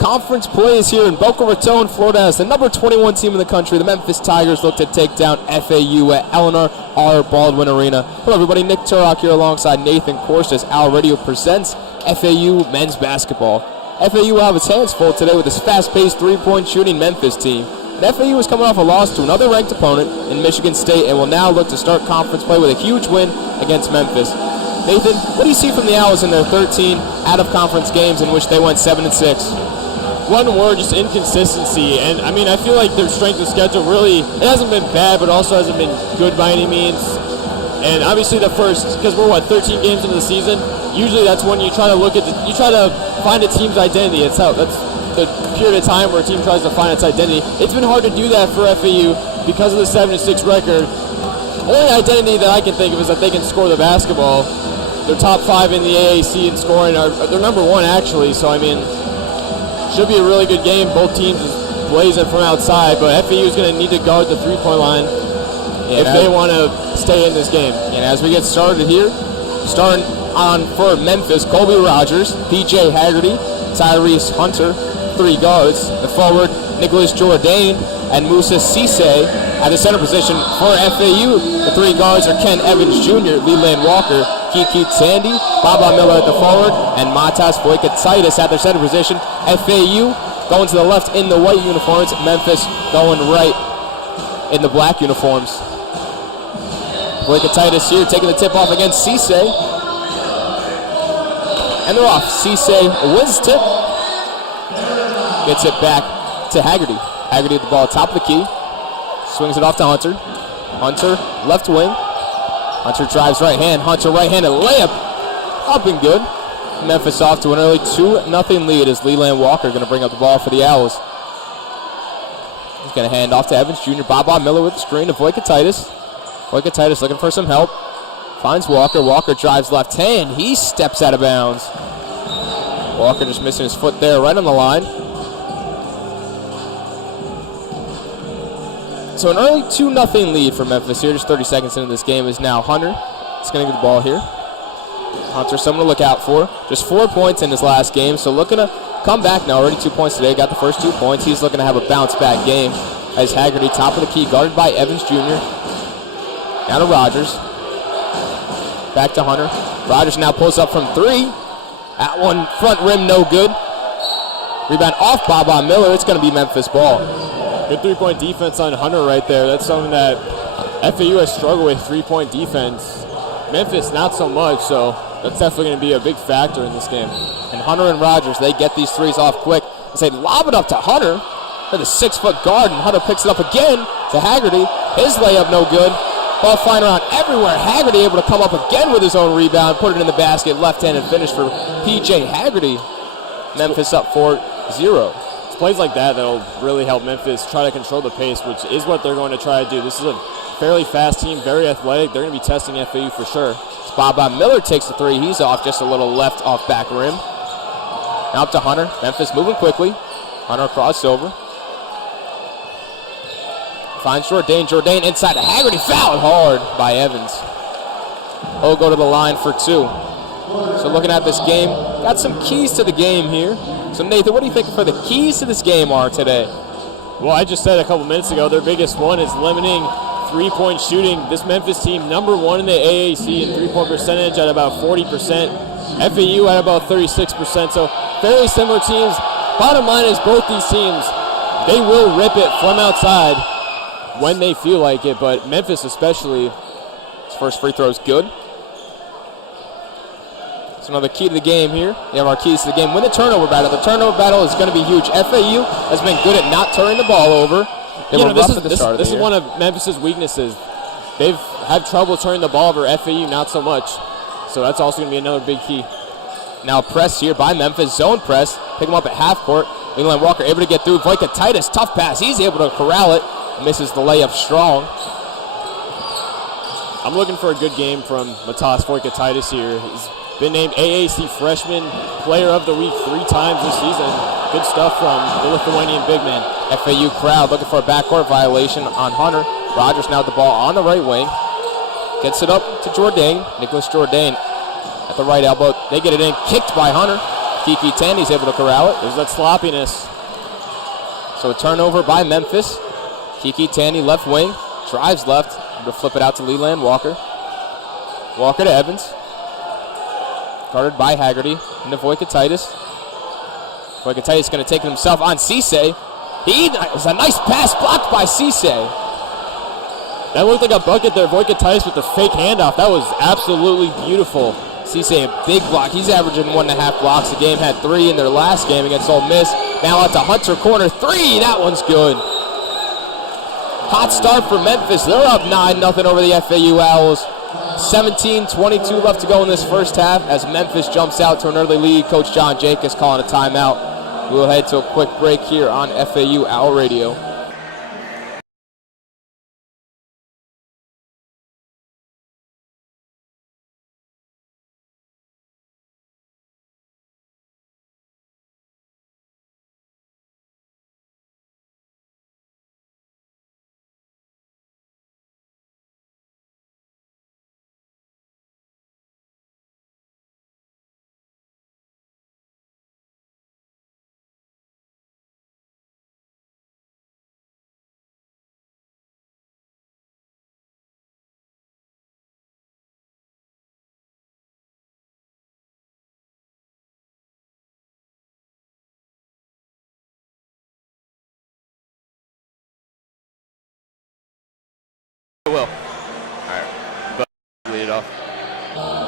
conference plays here in Boca Raton, Florida, as the number 21 team in the country, the Memphis Tigers, look to take down FAU at Eleanor R. Baldwin Arena. Hello, everybody. Nick Turok here alongside Nathan Korst as Al Radio presents FAU men's basketball. FAU will have its hands full today with this fast-paced three-point shooting Memphis team. And FAU is coming off a loss to another ranked opponent in Michigan State and will now look to start conference play with a huge win against Memphis. Nathan, what do you see from the Owls in their 13 out-of-conference games in which they went 7-6? One word, just inconsistency. And I mean, I feel like their strength of schedule really, it hasn't been bad, but also hasn't been good by any means. And obviously the first, because we're 13 games into the season, usually that's when you try to look at, you try to find a team's identity. That's the period of time where a team tries to find its identity. It's been hard to do that for FAU because of the 7-6 record. Only identity that I can think of is that they can score the basketball. They're top 5 in the AAC in scoring. They're number 1 actually. So I mean, should be a really good game. Both teams is blazing from outside, but FAU is going to need to guard the three-point line if they want to stay in this game. And as we get started here, starting on for Memphis, Colby Rogers, PJ Haggerty, Tyrese Hunter, 3 guards. The forward, Nicholas Jourdain and Musa Cisse at the center position for FAU. The 3 guards are Ken Evans Jr., Leland Walker, Kiki Tandy, Baba Miller at the forward, and Matas Voikatitis at their center position. FAU going to the left in the white uniforms. Memphis going right in the black uniforms. Voikatitis here taking the tip off against Cisse. And they're off. Cisse wins tip. Gets it back to Haggerty. Haggerty with the ball top of the key. Swings it off to Hunter. Hunter, left wing. Hunter drives right hand. Hunter right-handed layup. Up and good. Memphis off to an early 2-0 lead as Leland Walker going to bring up the ball for the Owls. He's going to hand off to Evans Jr. Baba Miller with the screen to Voikatitis. Voikatitis looking for some help. Finds Walker. Walker drives left hand. He steps out of bounds. Walker just missing his foot there right on the line. So an early 2-0 lead for Memphis here. Just 30 seconds into this game is now Hunter. He's going to get the ball here. Hunter, someone to look out for. Just 4 points in his last game, so looking to come back now. Already 2 points today. Got the first 2 points. He's looking to have a bounce-back game as Haggerty, top of the key, guarded by Evans Jr. Now to Rogers. Back to Hunter. Rogers now pulls up from 3. That one front rim, no good. Rebound off Baba Miller. It's going to be Memphis ball. Good three-point defense on Hunter right there. That's something that FAU has struggled with, three-point defense. Memphis, not so much, so that's definitely going to be a big factor in this game. And Hunter and Rogers, they get these threes off quick. As they lob it up to Hunter for the 6-foot guard, and Hunter picks it up again to Haggerty. His layup no good. Ball flying around everywhere. Haggerty able to come up again with his own rebound, put it in the basket, left-handed finish for P.J. Haggerty. Memphis up 4-0. Plays like that that'll really help Memphis try to control the pace, which is what they're going to try to do. This is a fairly fast team, very athletic. They're going to be testing FAU for sure. Baba Miller takes the 3. He's off just a little left off back rim. Now up to Hunter. Memphis moving quickly. Hunter crossover. Finds Jourdain. Jourdain inside to Haggerty. Fouled hard by Evans. He'll go to the line for 2. So looking at this game, got some keys to the game here. So Nathan, what do you think for the keys to this game are today? Well, I just said a couple minutes ago, their biggest one is limiting three-point shooting. This Memphis team, number 1 in the AAC in three-point percentage at about 40%. FAU at about 36%. So fairly similar teams. Bottom line is both these teams, they will rip it from outside when they feel like it. But Memphis especially, his first free throw is good. Another key to the game here. We have our keys to the game. Win the turnover battle. The turnover battle is going to be huge. FAU has been good at not turning the ball over. This is one of Memphis' weaknesses. They've had trouble turning the ball over. FAU not so much. So that's also going to be another big key. Now press here by Memphis. Zone press. Pick him up at half court. Leland Walker able to get through. Voikatitis, tough pass. He's able to corral it. Misses the layup strong. I'm looking for a good game from Matas Voikatitis here. He's been named AAC Freshman Player of the Week 3 times this season. Good stuff from the Lithuanian big man. FAU crowd looking for a backcourt violation on Hunter. Rogers now with the ball on the right wing. Gets it up to Jourdain. Nicholas Jourdain at the right elbow. They get it in. Kicked by Hunter. Kiki Tandy's able to corral it. There's that sloppiness. So a turnover by Memphis. Kiki Tandy left wing, drives left, to flip it out to Leland Walker. Walker to Evans. Guarded by Haggerty into Voikatitis. Voikatitis going to take it himself on Cisse. It was a nice pass blocked by Cisse. That looked like a bucket there. Voikatitis with the fake handoff. That was absolutely beautiful. Cisse, a big block. He's averaging 1.5 blocks a game. Had 3 in their last game against Ole Miss. Now out to Hunter corner. 3. That one's good. Hot start for Memphis. They're up 9-0 over the FAU Owls. 17:22 left to go in this first half as Memphis jumps out to an early lead. Coach John Jacobs calling a timeout. We'll head to a quick break here on FAU Owl Radio. I will. All right. But lead it off.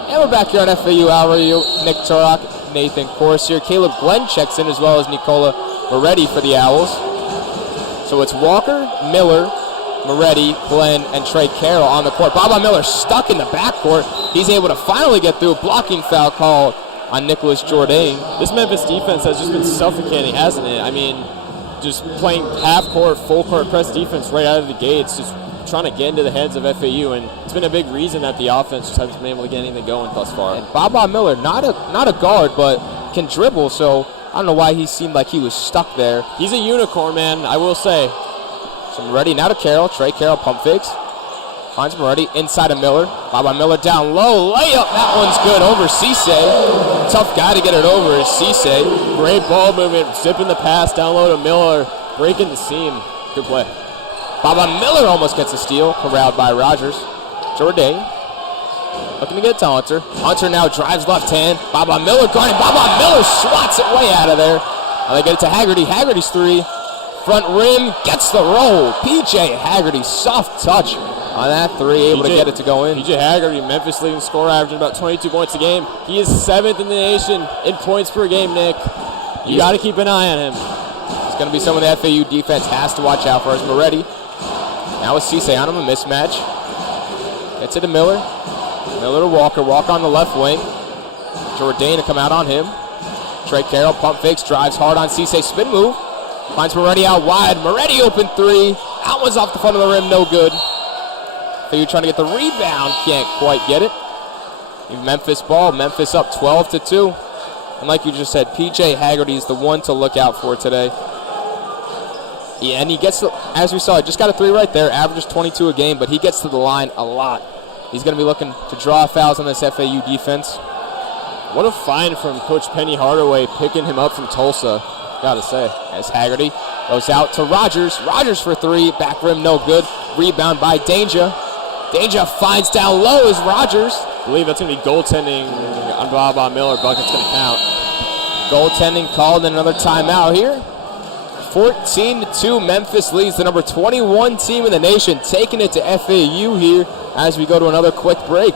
And we're back here on FAU Owl Radio. Nick Turok, Nathan Korst here. Caleb Glenn checks in as well as Nicola Moretti for the Owls. So it's Walker, Miller, Moretti, Glenn, and Trey Carroll on the court. Baba Miller stuck in the backcourt. He's able to finally get through. Blocking foul called on Nicholas Jourdain. This Memphis defense has just been suffocating, hasn't it? I mean, just playing half-court, full-court press defense right out of the gates, just trying to get into the heads of FAU, and it's been a big reason that the offense just hasn't been able to get anything going thus far. And Baba Miller, not a guard, but can dribble, so I don't know why he seemed like he was stuck there. He's a unicorn, man, I will say. So Moretti now to Carroll. Trey Carroll pump fakes. Finds Moretti inside of Miller. Baba Miller down low. Layup. That one's good over Cisse. Tough guy to get it over is Cisse. Great ball movement. Zipping the pass down low to Miller. Breaking the seam. Good play. Baba Miller almost gets a steal. Corralled by Rogers. Jourdain looking to get to Hunter. Hunter now drives left hand. Baba Miller guarding. Baba Miller swats it way out of there. Now they get it to Haggerty. Haggerty's 3. Front rim, gets the roll. PJ Haggerty, soft touch on that 3, able to get it to go in. PJ Haggerty, Memphis leading scorer, averaging about 22 points a game. He is 7th in the nation in points per game, Nick. You got to keep an eye on him. It's going to be someone the FAU defense has to watch out for. It's Moretti. Now it's Cisse on him, a mismatch. Gets it to Miller. Miller to Walker. Walker on the left wing. Jourdain to come out on him. Trey Carroll pump fakes, drives hard on Cisse. Spin move. Finds Moretti out wide. Moretti open 3. That one's off the front of the rim, no good. FAU trying to get the rebound, can't quite get it. Memphis ball. Memphis up 12-2. And like you just said, PJ Haggerty is the one to look out for today. Yeah, and he gets, as we saw, just got a 3 right there. Averages 22 a game, but he gets to the line a lot. He's going to be looking to draw fouls on this FAU defense. What a find from Coach Penny Hardaway picking him up from Tulsa. Gotta say. As Haggerty goes out to Rogers. Rogers for 3. Back rim, no good. Rebound by Danger. Danger finds down low as Rogers. I believe that's going to be goaltending on Baba Miller. Bucket's going to count. Goaltending called and another timeout here. 14-2. Memphis leads the number 21 team in the nation, taking it to FAU here as we go to another quick break.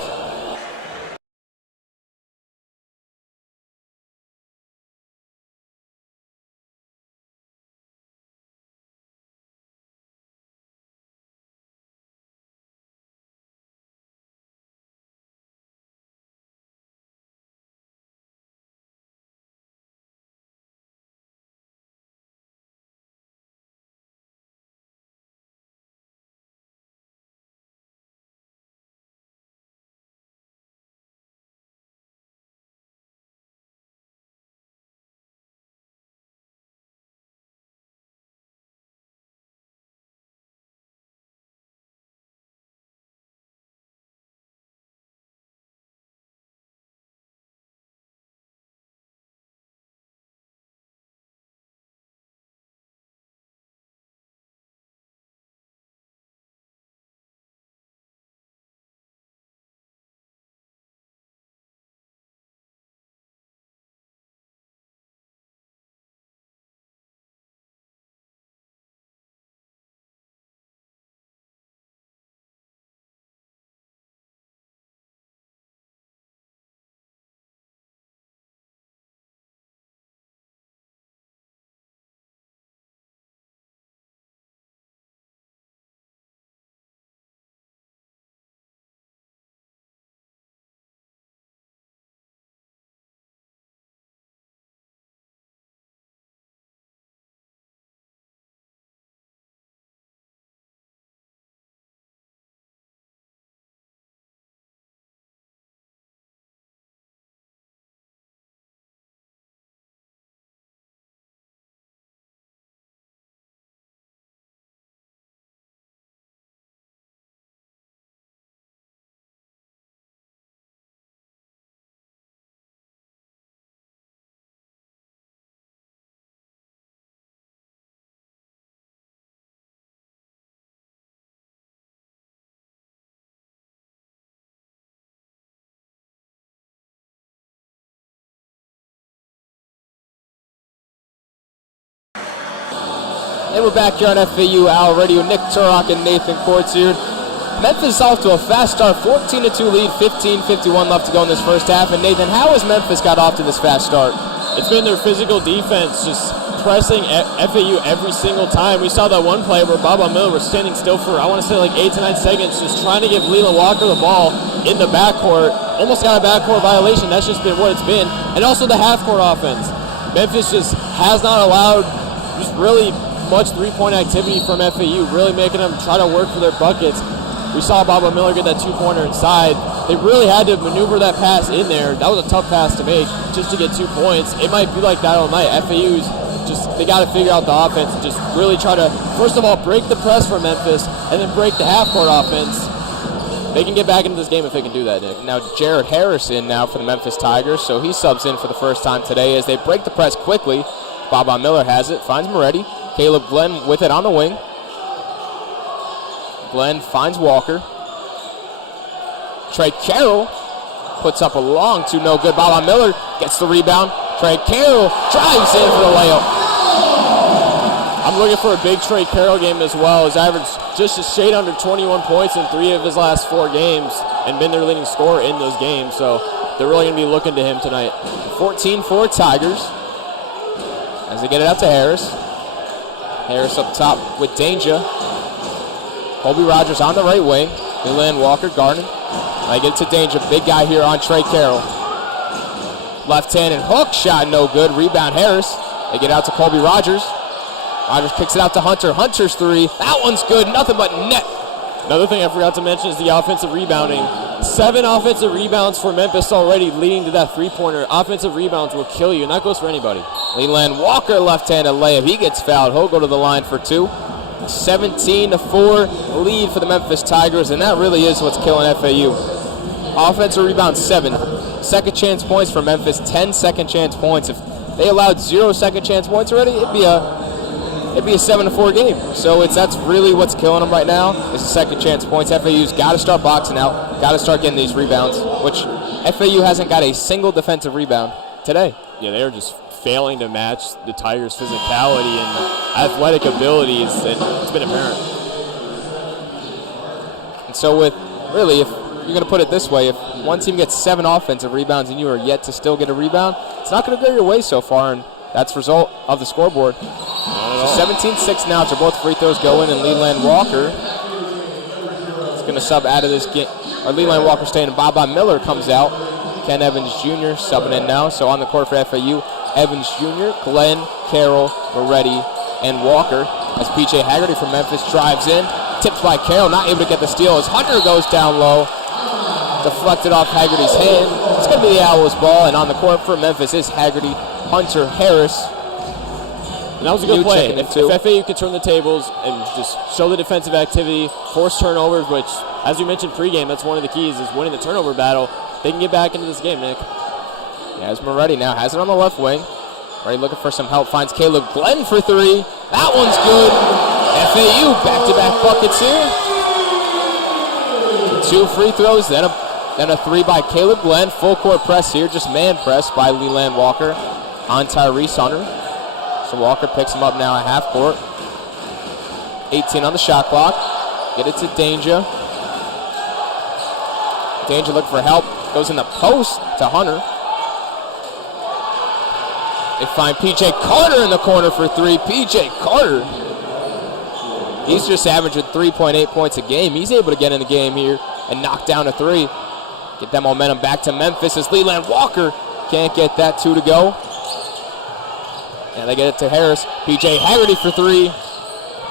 And we're back here on FAU Owl Radio. Nick Turok and Nathan Korst here. Memphis off to a fast start, 14-2 lead, 15:51 left to go in this first half. And Nathan, how has Memphis got off to this fast start? It's been their physical defense, just pressing FAU every single time. We saw that one play where Baba Miller was standing still for, I want to say, like 8 to 9 seconds, just trying to give Leland Walker the ball in the backcourt. Almost got a backcourt violation. That's just been what it's been. And also the half-court offense. Memphis just has not allowed just really much three-point activity from FAU, really making them try to work for their buckets. We saw Baba Miller get that two-pointer inside. They really had to maneuver that pass in there. That was a tough pass to make just to get 2 points. It might be like that all night. FAU's they got to figure out the offense and just really try to, first of all, break the press for Memphis and then break the half-court offense. They can get back into this game if they can do that, Nick. Now Jared Harris in now for the Memphis Tigers, so he subs in for the first time today as they break the press quickly. Baba Miller has it, finds Moretti. Caleb Glenn with it on the wing. Glenn finds Walker. Trey Carroll puts up a long two, no good. Baba Miller gets the rebound. Trey Carroll drives in for the layup. I'm looking for a big Trey Carroll game as well. He's averaged just a shade under 21 points in 3 of his last 4 games and been their leading scorer in those games. So they're really going to be looking to him tonight. 14-4 Tigers as they get it out to Harris. Harris up top with danger. Colby Rogers on the right wing. Leland Walker guarding. I get it to danger. Big guy here on Trey Carroll. Left-handed hook shot, no good. Rebound Harris. They get out to Colby Rogers. Rogers kicks it out to Hunter. Hunter's three. That one's good. Nothing but net. Another thing I forgot to mention is the offensive rebounding. 7 offensive rebounds for Memphis already, leading to that three-pointer. Offensive rebounds will kill you, and that goes for anybody. Leland Walker, left-handed layup. He gets fouled. He'll go to the line for 2. 17-4 lead for the Memphis Tigers, and that really is what's killing FAU. Offensive rebound 7. Second chance points for Memphis, 10 second chance points. If they allowed 0 second chance points already, it'd be a 7-4 game. So that's really what's killing them right now is the second chance points. FAU's got to start boxing out, got to start getting these rebounds, which FAU hasn't got a single defensive rebound today. Yeah, they are just failing to match the Tigers' physicality and athletic abilities, and it's been apparent. And so if you're going to put it this way, if one team gets 7 offensive rebounds and you are yet to still get a rebound, it's not going to go your way so far, and that's the result of the scoreboard. So 17-6 now after both free throws go in, and Leland Walker is going to sub out of this game. Or Leland Walker staying, and Baba Miller comes out. Ken Evans Jr. subbing in now. So on the court for FAU, Evans Jr., Glenn, Carroll, Moretti, and Walker. As P.J. Haggerty from Memphis drives in. Tipped by Carroll, not able to get the steal as Hunter goes down low. Deflected off Haggerty's hand. It's going to be the Owls' ball, and on the court for Memphis is Haggerty, Hunter, Harris. And that was a good play. If FAU could turn the tables and just show the defensive activity, force turnovers, which, as we mentioned pregame, that's one of the keys, is winning the turnover battle, they can get back into this game, Nick. Yeah, as Moretti now has it on the left wing. Moretti looking for some help, finds Caleb Glenn for 3. That one's good. FAU back-to-back buckets here. 2 free throws, then a 3 by Caleb Glenn. Full court press here, just man press by Leland Walker on Tyrese Hunter. So Walker picks him up now at half court. 18 on the shot clock. Get it to Danger. Danger looking for help. Goes in the post to Hunter. They find P.J. Carter in the corner for 3. P.J. Carter. He's just averaging 3.8 points a game. He's able to get in the game here and knock down a 3. Get that momentum back to Memphis as Leland Walker can't get that 2 to go. And they get it to Harris. P.J. Haggerty for 3.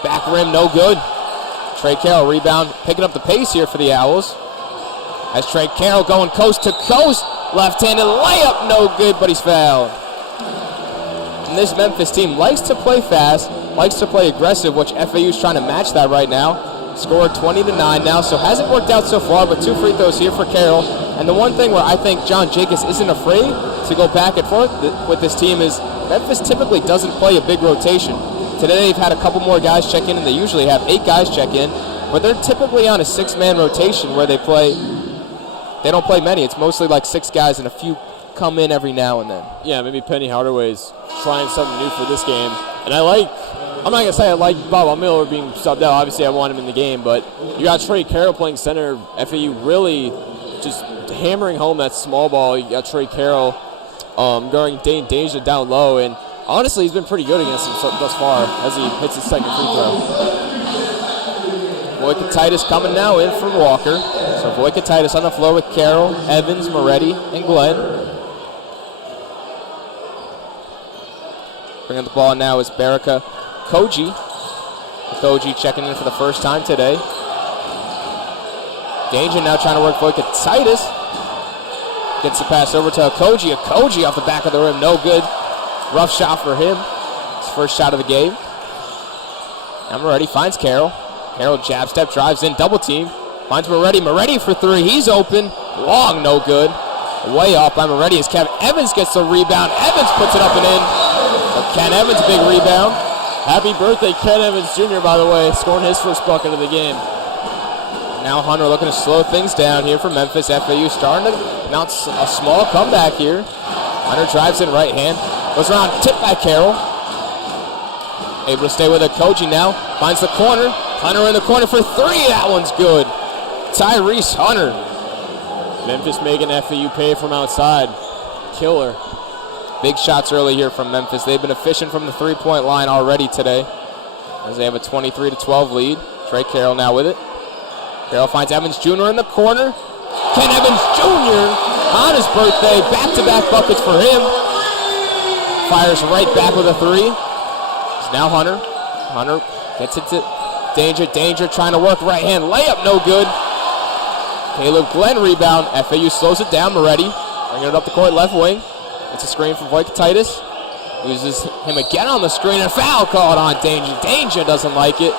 Back rim, no good. Trey Carroll rebound, picking up the pace here for the Owls. As Trey Carroll going coast to coast. Left-handed layup, no good, but he's fouled. And this Memphis team likes to play fast, likes to play aggressive, which FAU's trying to match that right now. Scored 20-9 now, so hasn't worked out so far, but 2 free throws here for Carroll. And the one thing where I think John Jacobs isn't afraid to go back and forth with this team is Memphis typically doesn't play a big rotation. Today they've had a couple more guys check in, and they usually have 8 guys check in, but they're typically on a 6-man rotation where they don't play many. It's mostly like 6 guys and a few come in every now and then. Yeah, maybe Penny Hardaway's trying something new for this game. And I like I'm not going to say I like Bob Miller being subbed out. Obviously, I want him in the game, but you got Trey Carroll playing center. FAU really just hammering home that small ball. You got Trey Carroll guarding Dane Deja down low, and honestly, he's been pretty good against him thus far as he hits his second free throw. Voikatitis coming now in for Walker. So Voikatitis on the floor with Carroll, Evans, Moretti, and Glenn. Bringing the ball now is Baraka Koji. Koji checking in for the first time today. Danger now trying to work Voikatitis. Gets the pass over to Koji. Koji off the back of the rim, no good. Rough shot for him. His first shot of the game. Now Moretti finds Carroll. Carroll jab step, drives in, double team. Finds Moretti. Moretti for three. He's open. Long, no good. Way off by Moretti as Kevin Evans gets the rebound. Evans puts it up and in. But Ken Evans, big rebound. Happy birthday, Ken Evans Jr., by the way, scoring his first bucket of the game. Now Hunter looking to slow things down here for Memphis. FAU starting to announce a small comeback here. Hunter drives in right hand. Goes around, tipped by Carroll. Able to stay with it. Koji now finds the corner. Hunter in the corner for three. That one's good. Tyrese Hunter. Memphis making FAU pay from outside. Killer. Big shots early here from Memphis. They've been efficient from the three-point line already today as they have a 23-12 lead. Trey Carroll now with it. Carroll finds Evans Jr. in the corner. Ken Evans Jr. on his birthday. Back-to-back buckets for him. Fires right back with a three. It's now Hunter. Hunter gets it to Danger. Danger trying to work right hand. Layup no good. Caleb Glenn rebound. FAU slows it down. Moretti bringing it up the court left wing. It's a screen from Voikatitis. Loses him again on the screen. And foul called on Danger. Danger doesn't like it.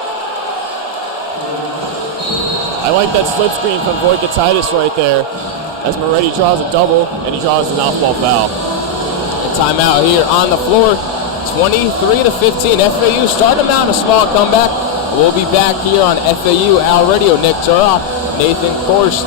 I like that slip screen from Voikatitis right there as Moretti draws a double and he draws an off-ball foul. And timeout here on the floor. 23-15. FAU starting them out in a small comeback. We'll be back here on FAU Al Radio. Nick Turok, Nathan Korst.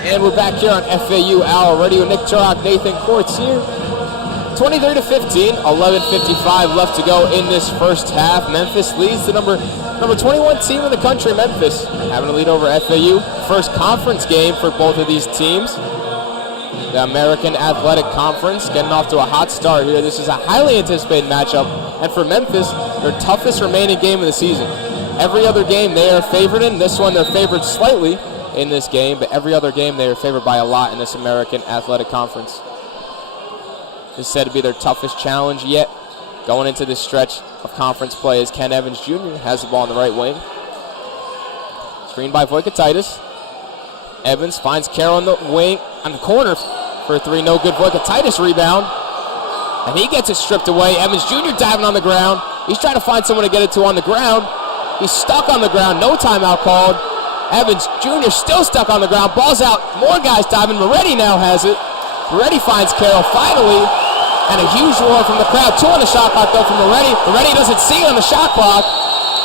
And we're back here on FAU Hour Radio. Nick Turok, Nathan Korst here. 23-15, 11:55 left to go in this first half. Memphis leads the number 21 team in the country, Memphis, having a lead over FAU. First conference game for both of these teams. The American Athletic Conference getting off to a hot start here. This is a highly anticipated matchup, and for Memphis, their toughest remaining game of the season. Every other game they are favored in. This one they're favored slightly in this game, but every other game they are favored by a lot in this American Athletic Conference. This is said to be their toughest challenge yet going into this stretch of conference play as Ken Evans Jr. has the ball on the right wing. Screen by Voikatitis. Evans finds Carroll on the wing, on the corner for 3, no good. Voikatitis rebound, and he gets it stripped away. Evans Jr. diving on the ground. He's trying to find someone to get it to on the ground. He's stuck on the ground, no timeout called. Evans Jr. still stuck on the ground. Ball's out, more guys diving. Moretti now has it. Moretti finds Carroll finally, and a huge roar from the crowd. 2 on the shot clock though from Moretti. Moretti doesn't see it on the shot clock.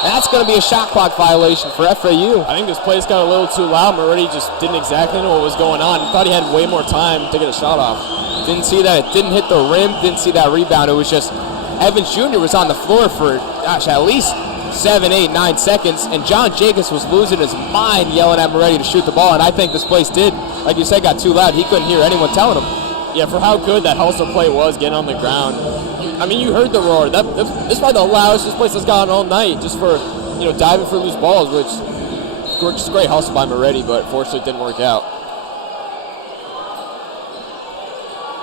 That's going to be a shot clock violation for FAU. I think this place got a little too loud. Moretti just didn't exactly know what was going on. He thought he had way more time to get a shot off. Didn't see that. It didn't hit the rim. Didn't see that rebound. It was just Evans Jr. was on the floor for, at least 7, 8, 9 seconds, and John Jacobs was losing his mind yelling at Moretti to shoot the ball, and I think this place did, like you said, got too loud. He couldn't hear anyone telling him. Yeah, for how good that hustle play was, getting on the ground. I mean, you heard the roar. This is probably the loudest this place has gotten all night, just for, diving for loose balls, which just great hustle by Moretti, but fortunately it didn't work out.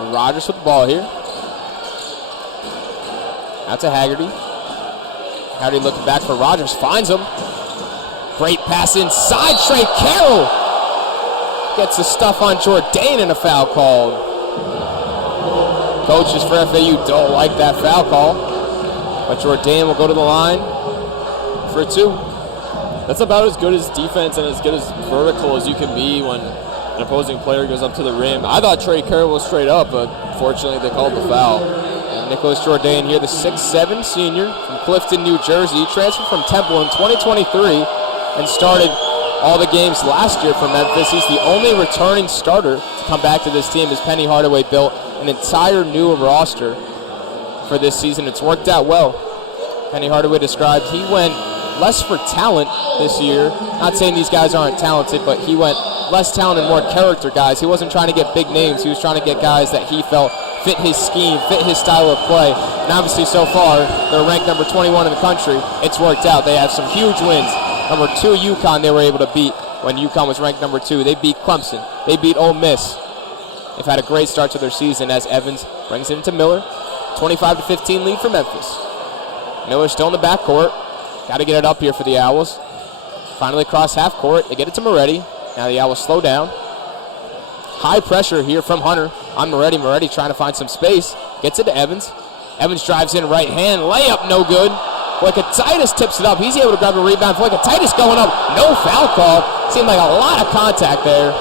And Rogers with the ball here. Out to Haggerty. Haggerty looking back for Rogers, finds him. Great pass inside, Trey Carroll gets the stuff on Jourdain and a foul called. Coaches for FAU don't like that foul call, but Jourdain will go to the line for 2. That's about as good as defense and as good as vertical as you can be when an opposing player goes up to the rim. I thought Trey Carroll was straight up, but fortunately they called the foul. Nicholas Jourdain here, the 6'7 senior from Clifton, New Jersey. He transferred from Temple in 2023 and started all the games last year for Memphis. He's the only returning starter to come back to this team as Penny Hardaway built an entire new roster for this season. It's worked out well. Penny Hardaway described he went less for talent this year. Not saying these guys aren't talented, but he went less talent and more character guys. He wasn't trying to get big names. He was trying to get guys that he felt fit his scheme, fit his style of play. And obviously so far, they're ranked number 21 in the country. It's worked out. They have some huge wins. Number 2, UConn, they were able to beat when UConn was ranked number 2. They beat Clemson. They beat Ole Miss. They've had a great start to their season as Evans brings it into Miller. 25-15 lead for Memphis. Miller still in the backcourt. Got to get it up here for the Owls. Finally across half court. They get it to Moretti. Now the Owls slow down. High pressure here from Hunter on Moretti. Moretti trying to find some space. Gets it to Evans. Evans drives in right hand. Layup no good. Voikatitis tips it up. He's able to grab a rebound. Voikatitis going up. No foul call. Seemed like a lot of contact there.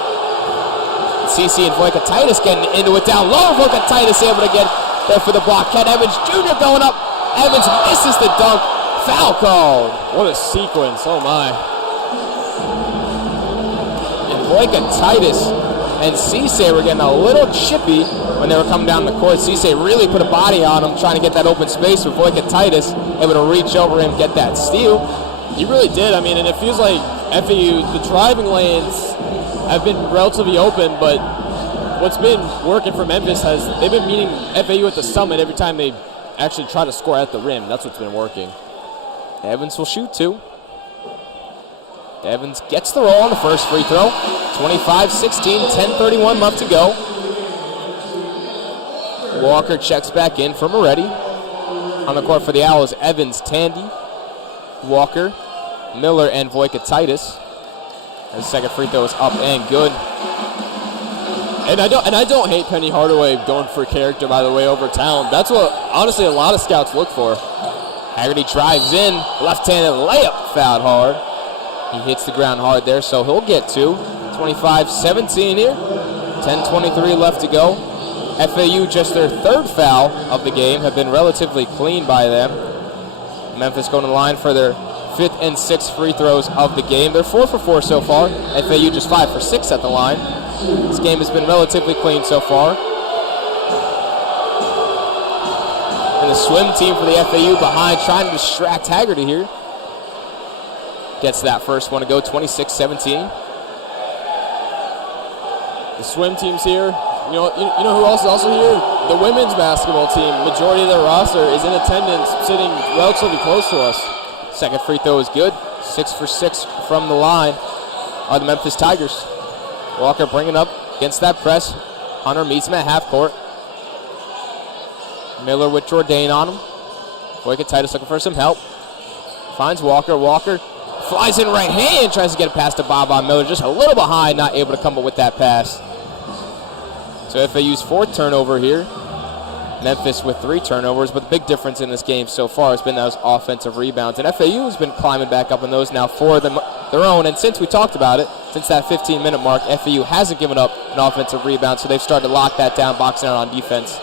CC and Voikatitis getting into it down low. Voikatitis able to get there for the block. Ken Evans Jr. going up. Evans misses the dunk. Foul called. What a sequence. Oh my. And Voikatitis and Cisse were getting a little chippy when they were coming down the court. Cisse really put a body on him, trying to get that open space with Voikatitis, able to reach over him, get that steal. He really did. I mean, and it feels like FAU, the driving lanes have been relatively open, but what's been working for Memphis they've been meeting FAU at the summit every time they actually try to score at the rim. That's what's been working. Evans will shoot 2. Evans gets the roll on the first free throw. 25-16, 10:31 left to go. Walker checks back in for Moretti. On the court for the Owls, Evans, Tandy, Walker, Miller, and Voikatitis. The second free throw is up and good. And I don't hate Penny Hardaway going for character, by the way, over talent. That's what, honestly, a lot of scouts look for. Haggerty drives in, left-handed layup, fouled hard. He hits the ground hard there, so he'll get 2. 25-17 here. 10:23 left to go. FAU, just their 3rd foul of the game, have been relatively clean by them. Memphis going to the line for their 5th and 6th free throws of the game. They're 4 for 4 so far. FAU just 5 for 6 at the line. This game has been relatively clean so far. And the swim team for the FAU behind, trying to distract Haggerty here. Gets that first one to go, 26-17. The swim team's here. You know who else is also here? The women's basketball team. Majority of their roster is in attendance, sitting relatively close to us. Second free throw is good. 6 for 6 from the line are the Memphis Tigers. Walker bringing up against that press. Hunter meets him at half court. Miller with Jourdain on him. Voigtaitis looking for some help. Finds Walker. Walker flies in right hand, tries to get it past to Bob Miller. Just a little behind, not able to come up with that pass. So FAU's fourth turnover here. Memphis with 3 turnovers, but the big difference in this game so far has been those offensive rebounds. And FAU has been climbing back up in those now, 4 of them their own. And since we talked about it, since that 15-minute mark, FAU hasn't given up an offensive rebound, so they've started to lock that down, boxing out on defense.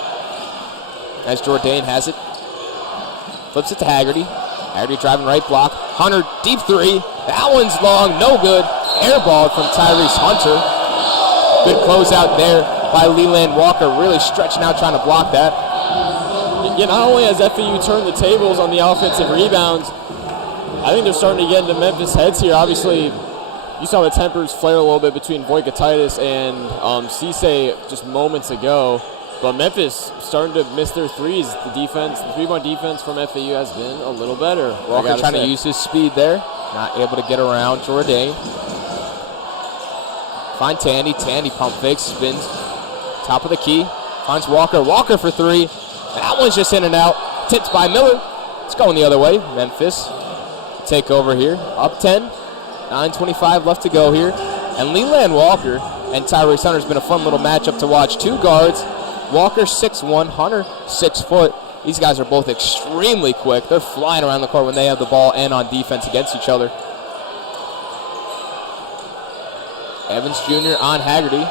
As Jourdain has it, flips it to Haggerty. Haggerty driving right block. Hunter, deep 3. That one's long, no good. Airballed from Tyrese Hunter. Good closeout there by Leland Walker, really stretching out, trying to block that. Yeah, not only has FAU turned the tables on the offensive rebounds, I think they're starting to get into Memphis' heads here. Obviously, you saw the tempers flare a little bit between Voigtaitis and Cisse just moments ago. But Memphis starting to miss their threes. The defense, the 3-point defense from FAU has been a little better. Walker trying to use his speed there. Not able to get around Jourdain. Find Tandy. Tandy pump fakes, spins. Top of the key. Finds Walker. Walker for 3. That one's just in and out. Tipped by Miller. It's going the other way. Memphis take over here. Up 10. 9:25 left to go here. And Leland Walker and Tyrese Hunter has been a fun little matchup to watch. 2 guards. Walker 6'1", Hunter 6 foot. These guys are both extremely quick. They're flying around the court when they have the ball and on defense against each other. Evans Jr. on Haggerty.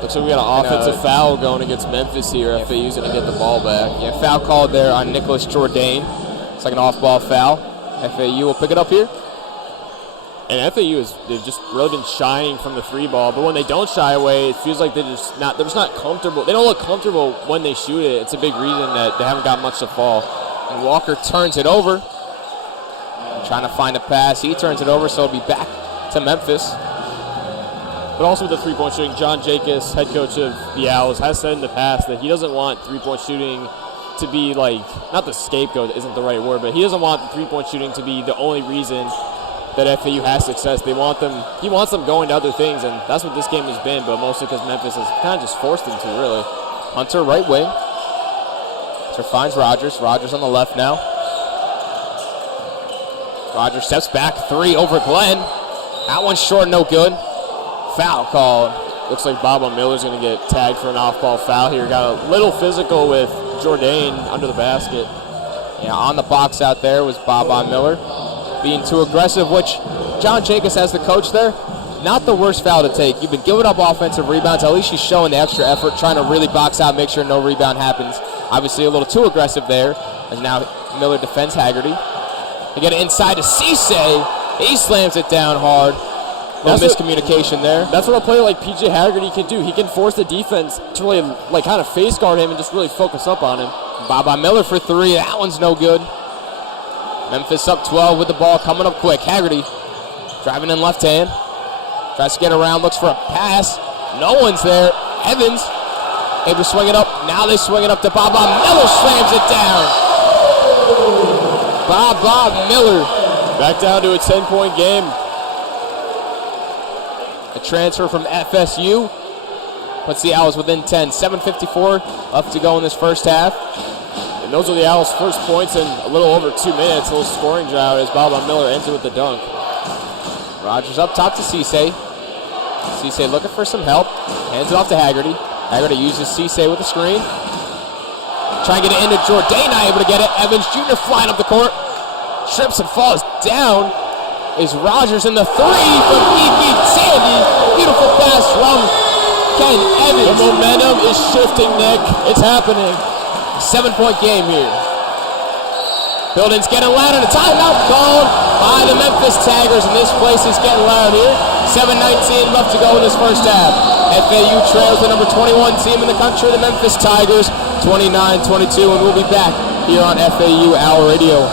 Looks like we got an offensive foul going against Memphis here. FAU's going to get the ball back. Yeah, foul called there on Nicholas Jourdain. It's like an off-ball foul. FAU will pick it up here. And FAU they've just really been shying from the 3 ball, but when they don't shy away, it feels like they're just not comfortable. They don't look comfortable when they shoot it. It's a big reason that they haven't got much to fall. And Walker turns it over. Trying to find a pass. He turns it over, so it'll be back to Memphis. But also with the 3-point shooting, John Jacobs, head coach of the Owls, has said in the past that he doesn't want 3-point shooting to be like, not the scapegoat isn't the right word, but he doesn't want 3-point shooting to be the only reason that FAU has success. He wants them going to other things, and that's what this game has been, but mostly because Memphis has kind of just forced them to, really. Hunter, right wing. Hunter finds Rogers. Rogers on the left now. Rogers steps back, 3 over Glenn. That one's short, no good. Foul called. Looks like Bob Miller's going to get tagged for an off-ball foul here. Got a little physical with Jourdain under the basket. Yeah, on the box out there was Bob Miller. Being too aggressive, which John Jacobs as the coach there, not the worst foul to take. You've been giving up offensive rebounds. At least he's showing the extra effort, trying to really box out, make sure no rebound happens. Obviously a little too aggressive there, as now Miller defends Haggerty. They get it inside to Cisse. He slams it down hard. No miscommunication there. That's what a player like P.J. Haggerty can do. He can force the defense to really kind of face guard him and just really focus up on him. Bob Miller for 3. That one's no good. Memphis up 12 with the ball coming up quick. Haggerty driving in left hand. Tries to get around, looks for a pass. No one's there. Evans able to swing it up. Now they swing it up to Bob. Miller slams it down. Bob Miller. Back down to a 10-point game. A transfer from FSU. Puts the Owls within 10. 7:54 left to go in this first half. And those are the Owls' first points in a little over 2 minutes. A little scoring drought as Bob Miller ends it with the dunk. Rogers up top to Cisse. Cisse looking for some help. Hands it off to Haggerty. Haggerty uses Cisse with the screen. Trying to get it into Jourdain, not able to get it. Evans Jr. flying up the court. Trips and falls down. Is Rogers in the 3 from E.B. Sandy. Beautiful pass from Ken Evans. The momentum is shifting, Nick. It's happening. 7-point game here. Building's getting loud, and a timeout called by the Memphis Tigers, and this place is getting loud here. 7:19 left to go in this first half. FAU trails the number 21 team in the country, the Memphis Tigers, 29-22, and we'll be back here on FAU Hour Radio.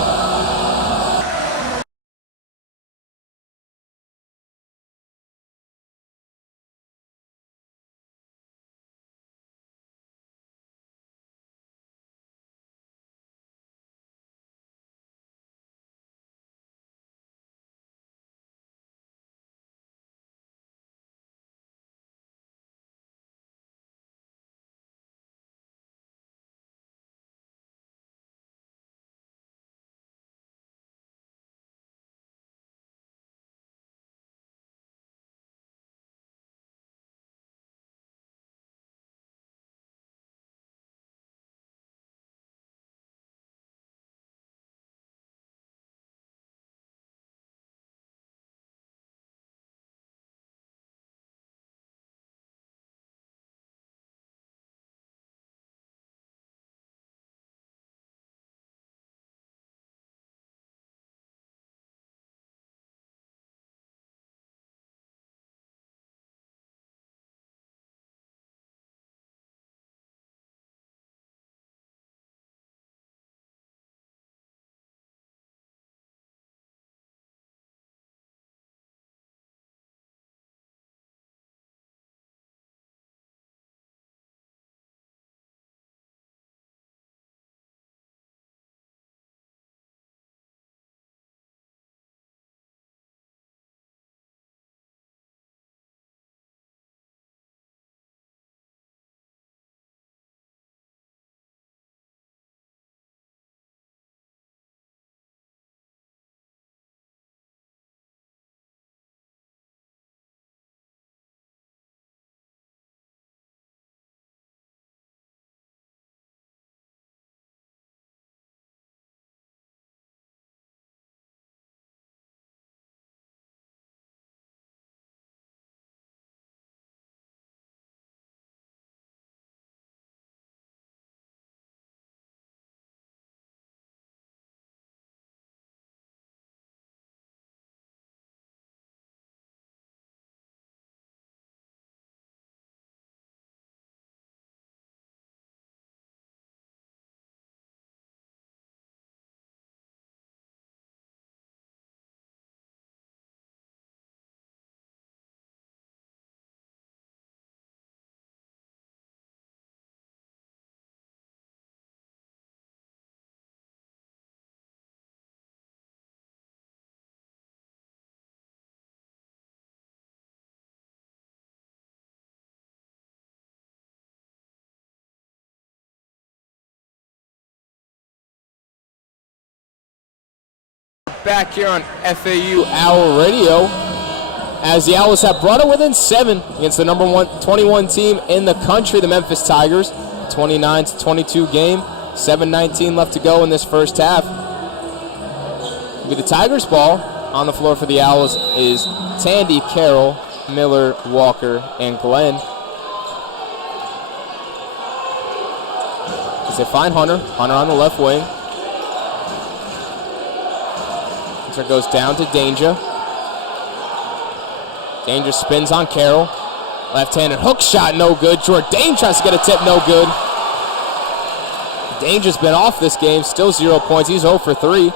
Back here on FAU Hour Radio, as the Owls have brought it within 7 against the number 21 team in the country, the Memphis Tigers. 29-22 game, 7:19 left to go in this first half. With the Tigers ball on the floor for the Owls is Tandy, Carroll, Miller, Walker, and Glenn. As they find Hunter on the left wing. Hunter goes down to Danger. Danger spins on Carroll. Left-handed hook shot, no good. Jourdain tries to get a tip, no good. Danger's been off this game, still 0 points. He's 0 for 3.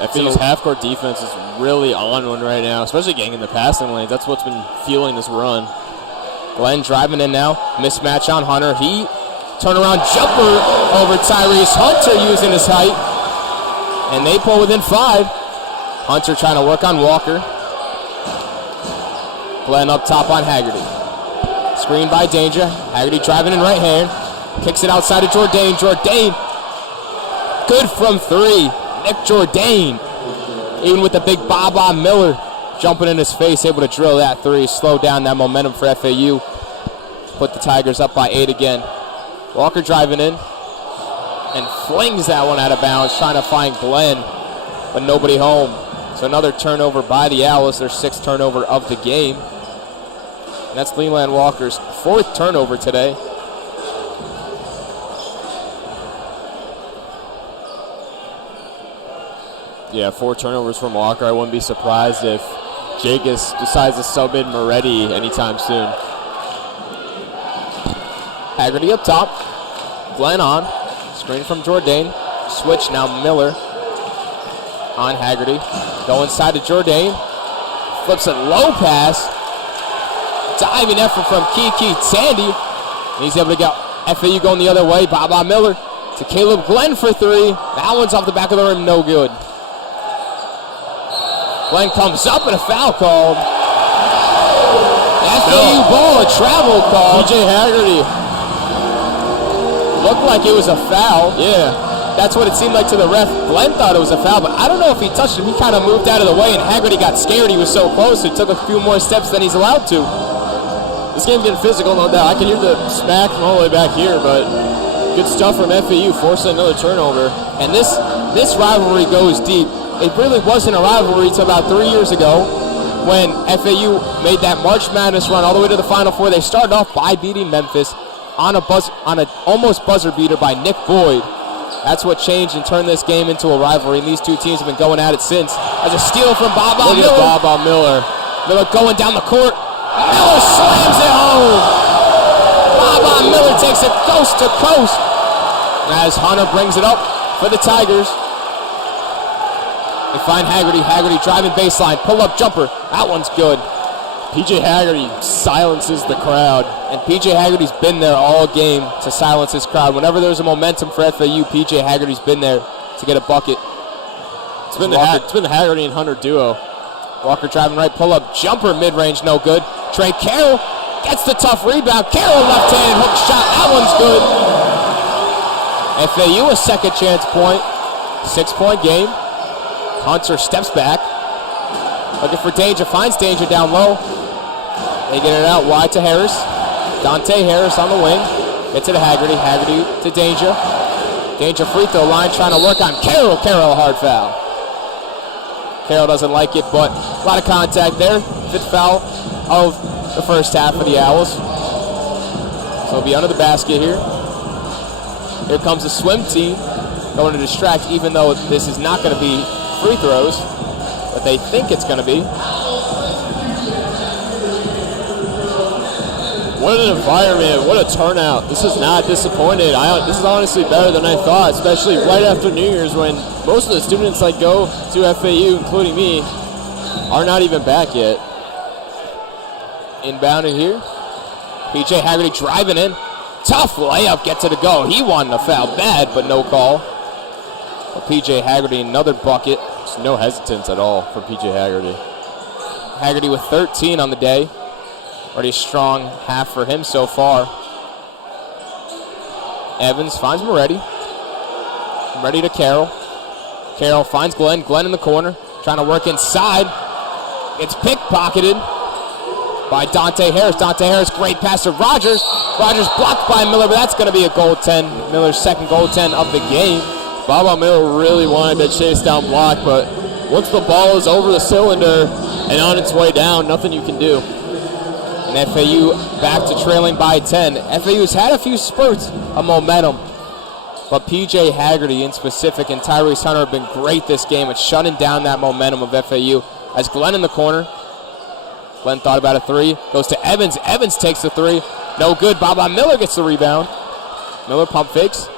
FAU's half-court defense is really on one right now, especially getting in the passing lanes. That's what's been fueling this run. Glenn driving in now. Mismatch on Hunter. He turnaround jumper over Tyrese Hunter using his height. And they pull within 5. Hunter trying to work on Walker. Glenn up top on Haggerty. Screen by Danger. Haggerty driving in right hand. Kicks it outside to Jourdain. Jourdain. Good from 3. Nick Jourdain. Even with the big Baba Miller jumping in his face, able to drill that 3. Slow down that momentum for FAU. Put the Tigers up by 8 again. Walker driving in. And flings that one out of bounds, trying to find Glenn, but nobody home. So another turnover by the Owls, their 6th turnover of the game. And that's Leland Walker's 4th turnover today. Yeah, 4 turnovers from Walker. I wouldn't be surprised if Jagus decides to sub in Moretti anytime soon. Haggerty up top. Glenn on. Screen from Jourdain. Switch now Miller on Haggerty. Go inside to Jourdain. Flips a low pass. Diving effort from Kiki Tandy. And he's able to get FAU going the other way. Baba Miller to Caleb Glenn for 3. That one's off the back of the rim, no good. Glenn comes up and a foul called. FAU ball, a travel call. PJ Haggerty. Looked like it was a foul. Yeah. That's what it seemed like to the ref. Glenn thought it was a foul, but I don't know if he touched him. He kind of moved out of the way, and Haggerty got scared. He was so close. It took a few more steps than he's allowed to. This game's getting physical, no doubt. I can hear the smack from all the way back here, but good stuff from FAU, forcing another turnover. And this rivalry goes deep. It really wasn't a rivalry until about 3 years ago when FAU made that March Madness run all the way to the Final Four. They started off by beating Memphis on an almost buzzer beater by Nick Boyd. That's what changed and turned this game into a rivalry, and these two teams have been going at it since. As a steal from Baba Miller. Baba Miller. Miller going down the court. Miller slams it home. Baba Miller takes it coast to coast. As Hunter brings it up for the Tigers. They find Haggerty. Haggerty driving baseline. Pull-up jumper. That one's good. PJ Haggerty silences the crowd. And PJ Haggerty's been there all game to silence his crowd. Whenever there's a momentum for FAU, PJ Haggerty's been there to get a bucket. It's been the Haggerty and Hunter duo. Walker driving right, pull-up jumper, mid-range, no good. Trey Carroll gets the tough rebound. Carroll left-handed hook shot. That one's good. FAU a second chance point. 6-point game. Hunter steps back. Looking for danger. Finds danger down low. They get it out wide to Harris. Dante Harris on the wing. Gets it to Haggerty. Haggerty to Danger. Danger free throw line trying to work on Carroll. Carroll hard foul. Carroll doesn't like it, but a lot of contact there. 5th foul of the first half for the Owls. So it'll be under the basket here. Here comes the swim team going to distract, even though this is not going to be free throws, but they think it's going to be. What an environment, what a turnout. This is not disappointed. This is honestly better than I thought, especially right after New Year's when most of the students that go to FAU, including me, are not even back yet. Inbounded here. PJ Haggerty driving in. Tough layup, gets it to go. He wanted a foul bad, but no call. Well, PJ Haggerty, another bucket. There's no hesitance at all for PJ Haggerty. Haggerty with 13 on the day. Already a strong half for him so far. Evans finds Moretti. Moretti to Carroll. Carroll finds Glenn. Glenn in the corner. Trying to work inside. It's pickpocketed by Dante Harris. Dante Harris, great pass to Rogers. Rogers blocked by Miller, but that's going to be a goaltend. Miller's second goaltend of the game. Baba Miller really wanted to chase down block, but once the ball is over the cylinder and on its way down, nothing you can do. And FAU back to trailing by 10. FAU's had a few spurts of momentum, but PJ Haggerty in specific and Tyrese Hunter have been great this game at shutting down that momentum of FAU. As Glenn in the corner. Glenn thought about a 3. Goes to Evans. Evans takes the 3. No good. Baba Miller gets the rebound. Miller pump fakes.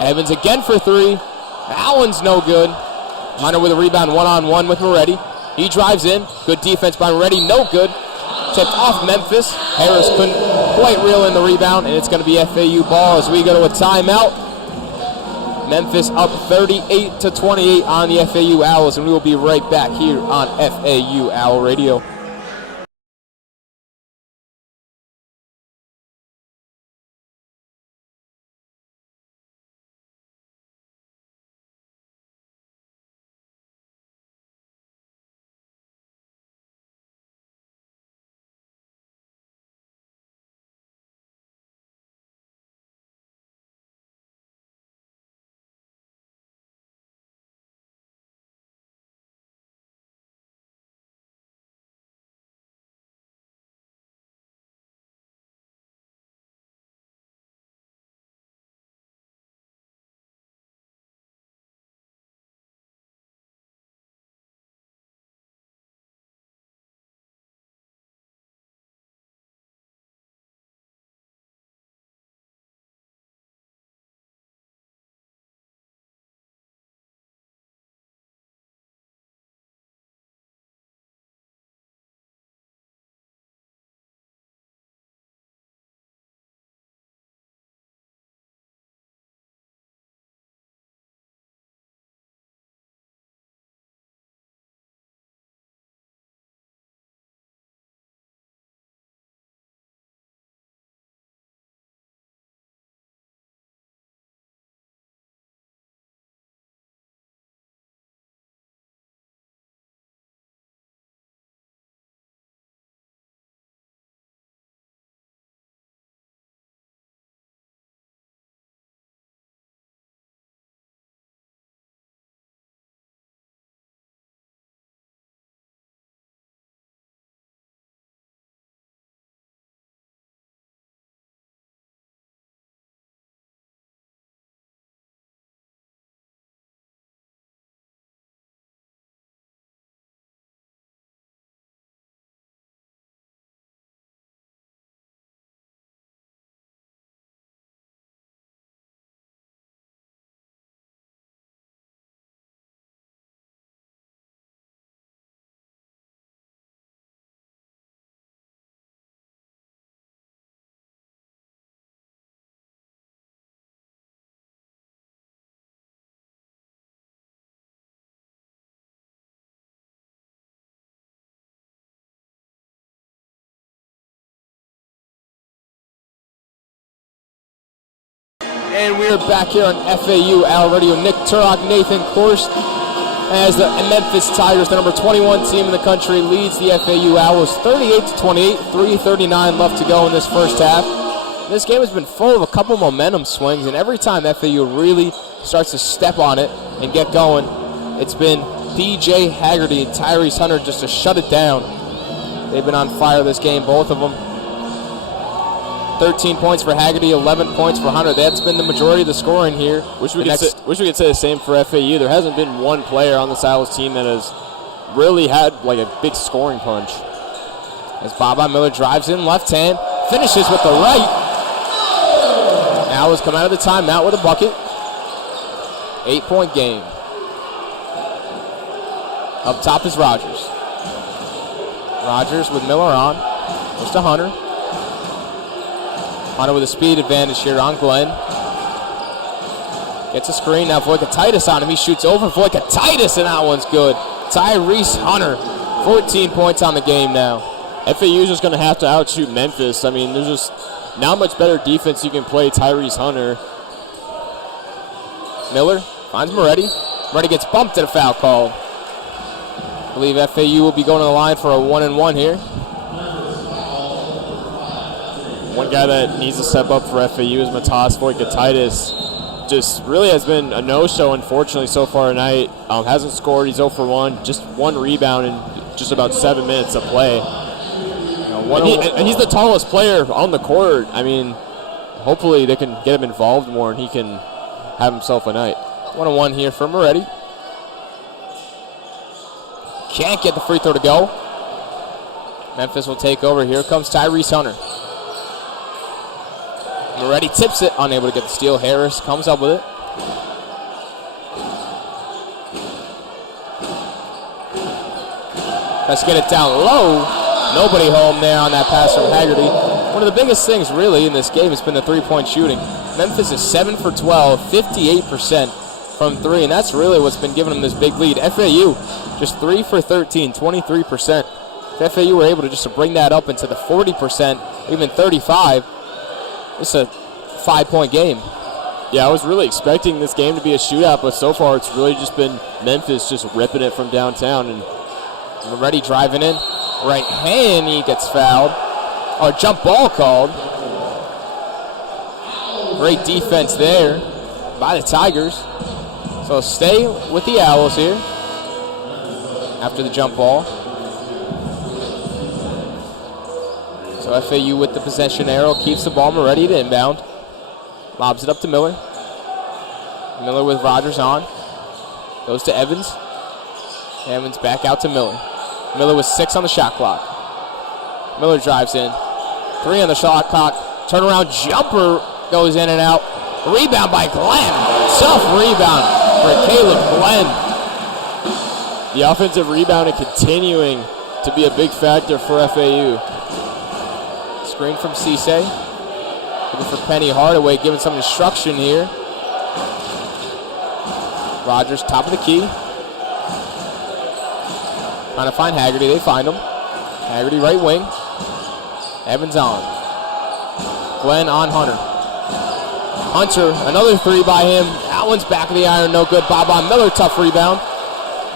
Evans again for 3. That one's no good. Hunter with a rebound one-on-one with Moretti. He drives in. Good defense by Moretti. No good. Tipped off Memphis. Harris couldn't quite reel in the rebound, and it's going to be FAU ball as we go to a timeout. Memphis up 38-28 on the FAU Owls, and we will be right back here on FAU Owl Radio. And we're back here on FAU Owl Radio. Nick Turok, Nathan Korst, as the Memphis Tigers, the number 21 team in the country, leads the FAU Owls 38-28, 3:39 left to go in this first half. This game has been full of a couple momentum swings, and every time FAU really starts to step on it and get going, it's been DJ Haggerty and Tyrese Hunter just to shut it down. They've been on fire this game, both of them. 13 points for Haggerty, 11 points for Hunter. That's been the majority of the scoring here. Wish we could say the same for FAU. There hasn't been one player on this Owls team that has really had like a big scoring punch. As Baba Miller drives in left hand, finishes with the right. Owls come out of the timeout with a bucket. 8-point game. Up top is Rogers. Rogers with Miller on. Goes to Hunter. Hunter with a speed advantage here on Glenn. Gets a screen. Now Voikatitis on him. He shoots over Voikatitis, and that one's good. Tyrese Hunter, 14 points on the game now. FAU is just going to have to outshoot Memphis. I mean, there's just not much better defense you can play Tyrese Hunter. Miller finds Moretti. Moretti gets bumped at a foul call. I believe FAU will be going to the line for a 1-and-1 here. One guy that needs to step up for FAU is Matas Voikatitis. Just really has been a no-show, unfortunately, so far tonight. Hasn't scored. He's 0 for 1. Just 1 rebound in just about 7 minutes of play. And he's the tallest player on the court. I mean, hopefully they can get him involved more and he can have himself a night. 1-on-1 here for Moretti. Can't get the free throw to go. Memphis will take over. Here comes Tyrese Hunter. Moretti tips it, unable to get the steal. Harris comes up with it. Let's get it down low. Nobody home there on that pass from Haggerty. One of the biggest things really in this game has been the three-point shooting. Memphis is 7 for 12, 58% from 3, and that's really what's been giving them this big lead. FAU just 3 for 13, 23%. If FAU were able to just to bring that up into the 40%, even 35%, it's a 5-point game. Yeah, I was really expecting this game to be a shootout, but so far it's really just been Memphis just ripping it from downtown. And Moretti driving in. Right hand, he gets fouled. Oh, jump ball called. Great defense there by the Tigers. So stay with the Owls here after the jump ball. So FAU with the possession arrow keeps the ball. Moretti to inbound. Lobs it up to Miller. Miller with Rogers on. Goes to Evans. Evans back out to Miller. Miller with 6 on the shot clock. Miller drives in. 3 on the shot clock. Turnaround jumper goes in and out. Rebound by Glenn. Tough rebound for Caleb Glenn. The offensive rebound is continuing to be a big factor for FAU. Screen from Cisse. Looking for Penny Hardaway, giving some instruction here. Rogers, top of the key. Trying to find Haggerty. They find him. Haggerty, right wing. Evans on. Glenn on Hunter. Hunter, another 3 by him. That one's back of the iron, no good. Baba Miller, tough rebound.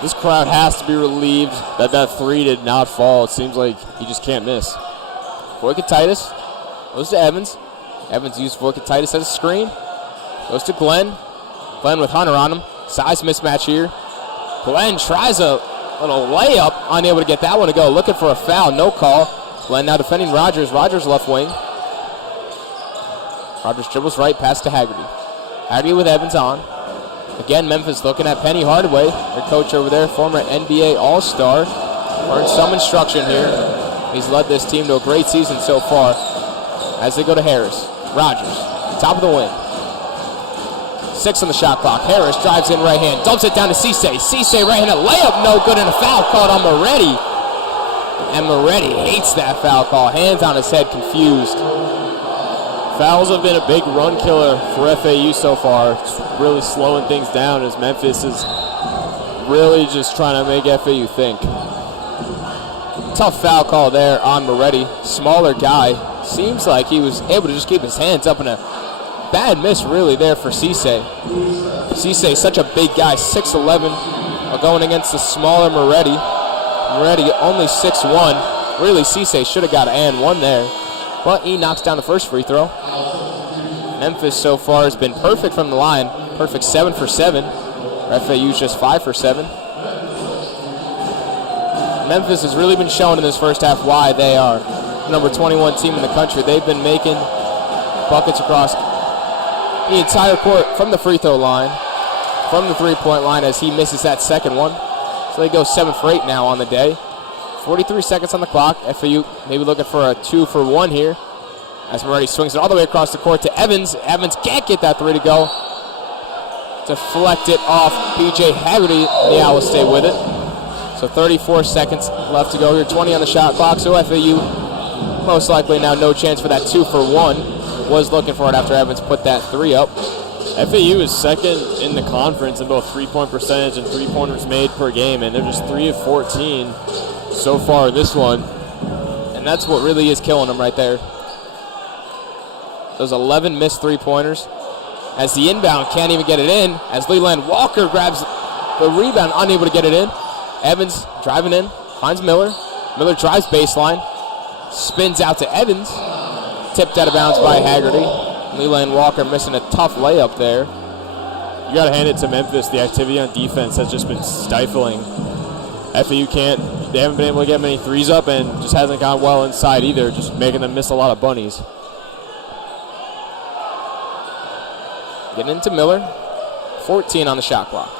This crowd has to be relieved that that 3 did not fall. It seems like he just can't miss. Voikatitis goes to Evans. Evans used Voikatitis as a screen. Goes to Glenn. Glenn with Hunter on him. Size mismatch here. Glenn tries a little layup. Unable to get that one to go. Looking for a foul. No call. Glenn now defending Rogers. Rogers left wing. Rogers dribbles right. Pass to Haggerty. Haggerty with Evans on. Again, Memphis looking at Penny Hardaway. Their coach over there, former NBA All-Star. Learned some instruction here. He's led this team to a great season so far. As they go to Harris. Rogers, top of the wing. 6 on the shot clock. Harris drives in right hand. Dumps it down to Cisse. Cisse right-handed layup. No good, and a foul called on Moretti. And Moretti hates that foul call. Hands on his head, confused. Fouls have been a big run killer for FAU so far. It's really slowing things down as Memphis is really just trying to make FAU think. Tough foul call there on Moretti. Smaller guy. Seems like he was able to just keep his hands up in a bad miss really there for Cisse. Cisse, such a big guy, 6'11", going against the smaller Moretti. Moretti only 6'1". Really, Cisse should have got an and one there, but he knocks down the first free throw. Memphis so far has been perfect from the line, perfect 7 for 7. FAU's just 5 for 7. Memphis has really been showing in this first half why they are the number 21 team in the country. They've been making buckets across the entire court from the free throw line, from the three-point line as he misses that second one. So they go 7 for 8 now on the day. 43 seconds on the clock. FAU maybe looking for a 2 for 1 here as Moretti swings it all the way across the court to Evans. Evans can't get that 3 to go. Deflect it off PJ Haggerty. The Owls stay with it. So 34 seconds left to go here. 20 on the shot clock. So FAU most likely now no chance for that 2 for 1. Was looking for it after Evans put that 3 up. FAU is second in the conference in both three-point percentage and three-pointers made per game, and they're just 3 of 14 so far this one. And that's what really is killing them right there. Those 11 missed three-pointers. As the inbound can't even get it in, as Leland Walker grabs the rebound, unable to get it in. Evans driving in, finds Miller. Miller drives baseline, spins out to Evans. Tipped out of bounds by Haggerty. Leland Walker missing a tough layup there. You got to hand it to Memphis. The activity on defense has just been stifling. FAU they haven't been able to get many threes up and just hasn't gone well inside either, just making them miss a lot of bunnies. Getting into Miller. 14 on the shot clock.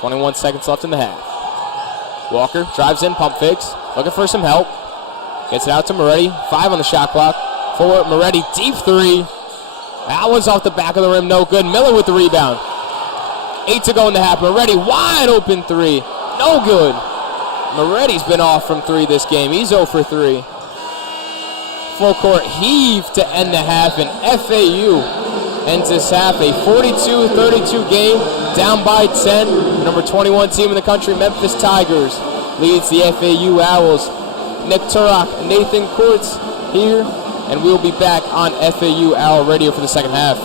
21 seconds left in the half. Walker drives in, pump fakes, looking for some help. Gets it out to Moretti. 5 on the shot clock. For Moretti, deep 3. That one's off the back of the rim, no good. Miller with the rebound. 8 to go in the half. Moretti, wide open 3. No good. Moretti's been off from 3 this game. He's 0 for 3. Full court heave to end the half, and FAU ends this half a 42-32 game, down by 10. Number 21 team in the country, Memphis Tigers, leads the FAU Owls. Nick Turok and Nathan Korst here, and we'll be back on FAU Owl Radio for the second half.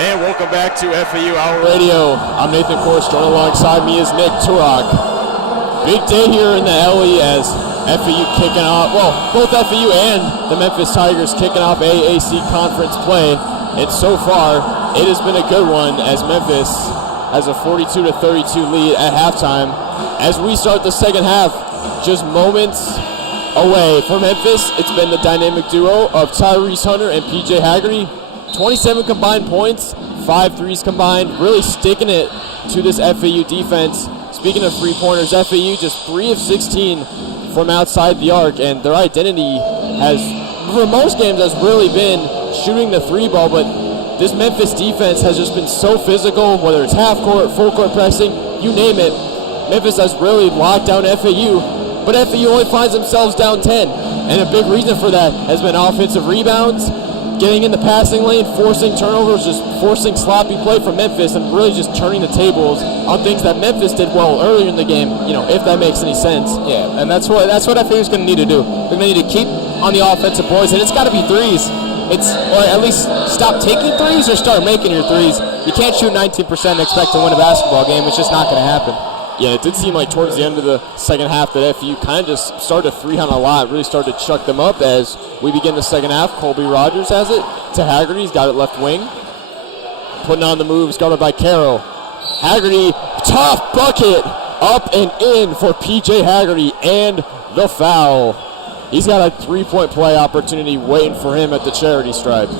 And welcome back to FAU Hour Radio. I'm Nathan Korst. Joined alongside me is Nick Turok. Big day here in the alley as FAU kicking off, well, both FAU and the Memphis Tigers kicking off AAC conference play. And so far, it has been a good one as Memphis has a 42-32 lead at halftime. As we start the second half, just moments away for Memphis, it's been the dynamic duo of Tyrese Hunter and PJ Haggerty. 27 combined points, 5 threes combined, really sticking it to this FAU defense. Speaking of three-pointers, FAU just 3 of 16 from outside the arc, and their identity has, for most games, has really been shooting the three ball, but this Memphis defense has just been so physical, whether it's half court, full court pressing, you name it. Memphis has really locked down FAU, but FAU only finds themselves down 10, and a big reason for that has been offensive rebounds, getting in the passing lane, forcing turnovers, just forcing sloppy play from Memphis, and really just turning the tables on things that Memphis did well earlier in the game, if that makes any sense. Yeah, and that's what FAU is going to need to do. They're going to need to keep on the offensive boards, and it's got to be threes. Or at least stop taking threes or start making your threes. You can't shoot 19% and expect to win a basketball game. It's just not going to happen. Yeah, it did seem like towards the end of the second half that FAU kind of just started to three-hunt a lot, really started to chuck them up as we begin the second half. Colby Rogers has it to Haggerty. He's got it left wing. Putting on the moves, guarded by Carroll. Haggerty, tough bucket, up and in for PJ Haggerty, and the foul. He's got a three-point play opportunity waiting for him at the charity stripe.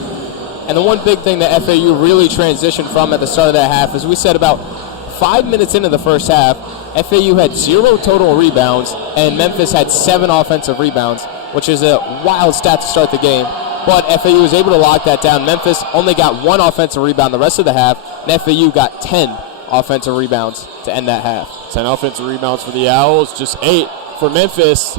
And the one big thing that FAU really transitioned from at the start of that half is we said about 5 minutes into the first half, FAU had 0 total rebounds, and Memphis had 7 offensive rebounds, which is a wild stat to start the game. But FAU was able to lock that down. Memphis only got 1 offensive rebound the rest of the half, and FAU got 10 offensive rebounds to end that half. 10 offensive rebounds for the Owls, just 8 for Memphis.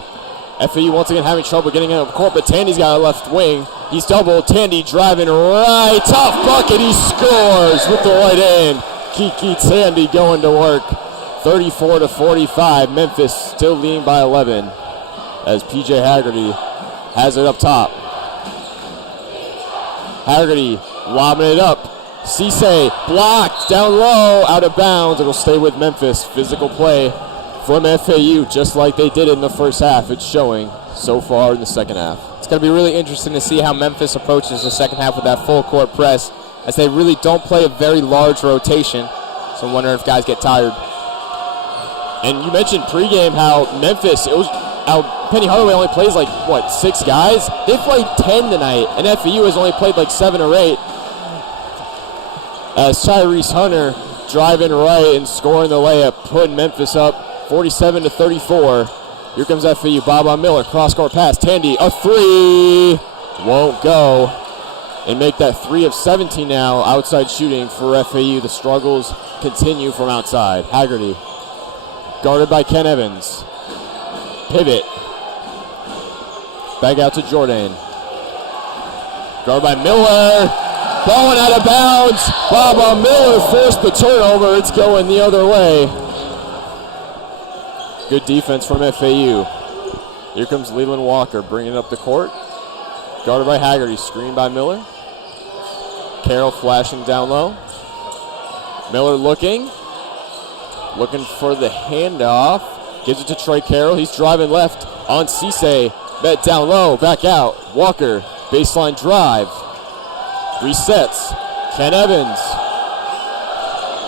FAU once again having trouble getting out of the court, but Tandy's got a left wing. He's doubled. Tandy driving right. Tough bucket. He scores with the right hand. Kiki Tandy going to work. 34-45. Memphis still leading by 11 as PJ Haggerty has it up top. Haggerty lobbing it up. Cisse blocked down low, out of bounds. It'll stay with Memphis. Physical play from FAU, just like they did in the first half. It's showing so far in the second half. It's going to be really interesting to see how Memphis approaches the second half with that full court press, as they really don't play a very large rotation. So I'm wondering if guys get tired. And you mentioned pregame how Memphis, how Penny Hardaway only plays 6 guys? They played 10 tonight, and FAU has only played 7 or 8. As Tyrese Hunter driving right and scoring the layup, putting Memphis up 47-34. Here comes FAU. Baba Miller, cross-court pass. Tandy, a 3. Won't go. And make that 3 of 17 now. Outside shooting for FAU. The struggles continue from outside. Haggerty, guarded by Ken Evans. Pivot. Back out to Jordan. Guarded by Miller. Ball went out of bounds. Baba Miller forced the turnover. It's going the other way. Good defense from FAU. Here comes Leland Walker bringing up the court. Guarded by Haggerty. Screened by Miller. Carroll flashing down low. Miller looking for the handoff. Gives it to Trey Carroll. He's driving left on Cisse. Bet down low. Back out. Walker. Baseline drive. Resets. Ken Evans.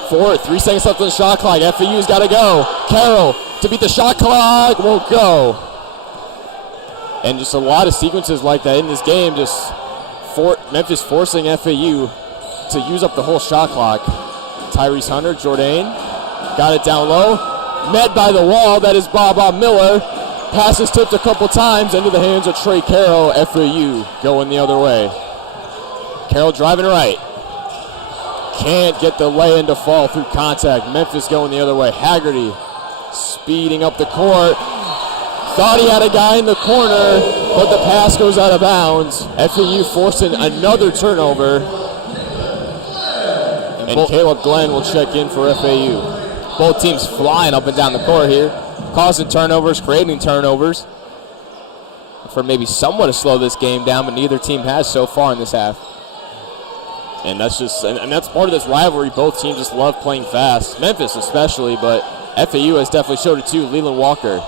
3 seconds left on the shot clock. FAU's got to go. Carroll to beat the shot clock. Won't go. And just a lot of sequences like that in this game. Just Memphis forcing FAU to use up the whole shot clock. Tyrese Hunter, Jordan. Got it down low. Met by the wall. That is Baba Miller. Passes tipped a couple times into the hands of Trey Carroll. FAU going the other way. Carroll driving right. Can't get the lay-in to fall through contact. Memphis going the other way. Haggerty speeding up the court. Thought he had a guy in the corner, but the pass goes out of bounds. FAU forcing another turnover. And Caleb Glenn will check in for FAU. Both teams flying up and down the court here, causing turnovers, creating turnovers. For maybe someone to slow this game down, but neither team has so far in this half. And that's just, and that's part of this rivalry. Both teams just love playing fast. Memphis especially, but FAU has definitely showed it too. Leland Walker,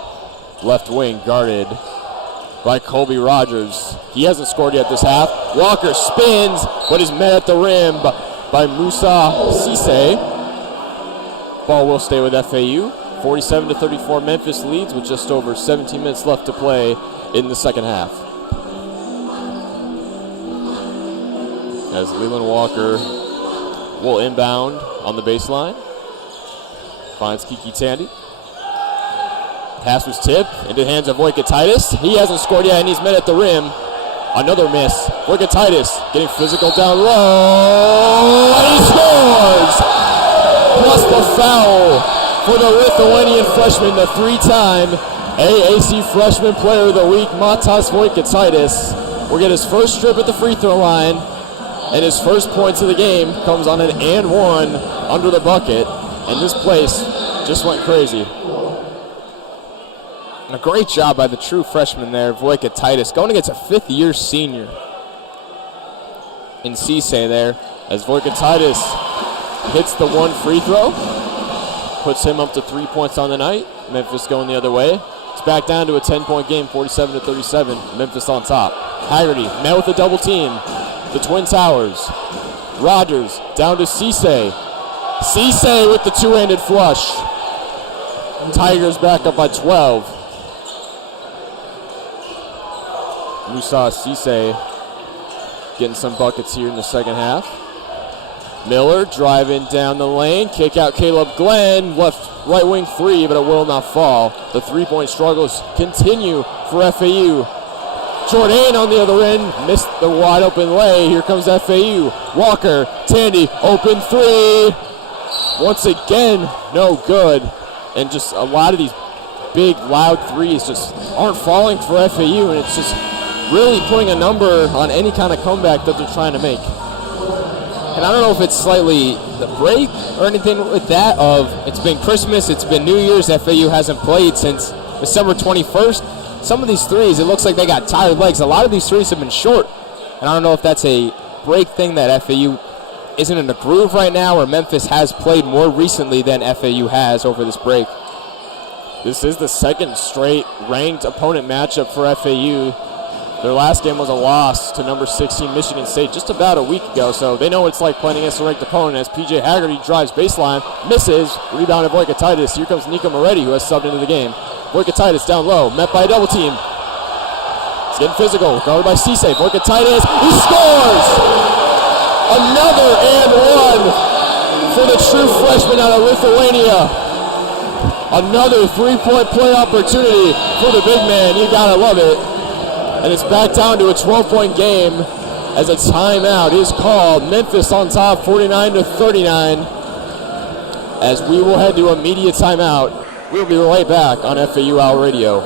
left wing, guarded by Colby Rogers. He hasn't scored yet this half. Walker spins, but is met at the rim by Musa Cisse. Ball will stay with FAU. 47-34, Memphis leads with just over 17 minutes left to play in the second half. As Leland Walker will inbound on the baseline. Finds Kiki Tandy. Pass was tipped into the hands of Voikatitis. He hasn't scored yet, and he's met at the rim. Another miss. Voikatitis getting physical down low, and he scores! Plus the foul for the Lithuanian freshman, the three-time AAC Freshman Player of the Week, Matas Voikatitis, will get his first strip at the free throw line, and his first points of the game comes on an and one under the bucket, and this place just went crazy. A great job by the true freshman there, Voikatitis, going against a fifth-year senior in Cisse there, as Voikatitis hits the one free throw, puts him up to 3 points on the night. Memphis going the other way. It's back down to a 10-point game, 47-37. Memphis on top. Haggerty met with a double team. The Twin Towers. Rogers down to Cisse. Cisse with the two-handed flush. Tigers back up by 12. Musa Cisse getting some buckets here in the second half. Miller driving down the lane. Kick out Caleb Glenn. Right wing three, but it will not fall. The three-point struggles continue for FAU. Jordan on the other end. Missed the wide open lay. Here comes FAU. Walker, Tandy, open three. Once again, no good. And just a lot of these big, loud threes just aren't falling for FAU, and it's just really putting a number on any kind of comeback that they're trying to make. And I don't know if it's slightly the break or anything with that of it's been Christmas, it's been New Year's, FAU hasn't played since December 21st. Some of these threes, it looks like they got tired legs. A lot of these threes have been short. And I don't know if that's a break thing that FAU isn't in the groove right now, or Memphis has played more recently than FAU has over this break. This is the second straight ranked opponent matchup for FAU. Their last game was a loss to number 16 Michigan State just about a week ago, so they know what it's like playing against a ranked opponent as PJ Haggerty drives baseline, misses, rebounded Voikatitis. Here comes Nico Moretti, who has subbed into the game. Voikatitis down low, met by a double team. It's getting physical, guarded by Cisse. Voikatitis, he scores! Another and one for the true freshman out of Lithuania. Another three-point play opportunity for the big man. You gotta love it. And it's back down to a 12-point game as a timeout is called. Memphis on top, 49-39. As we will head to a media timeout. We'll be right back on FAU Owl Radio.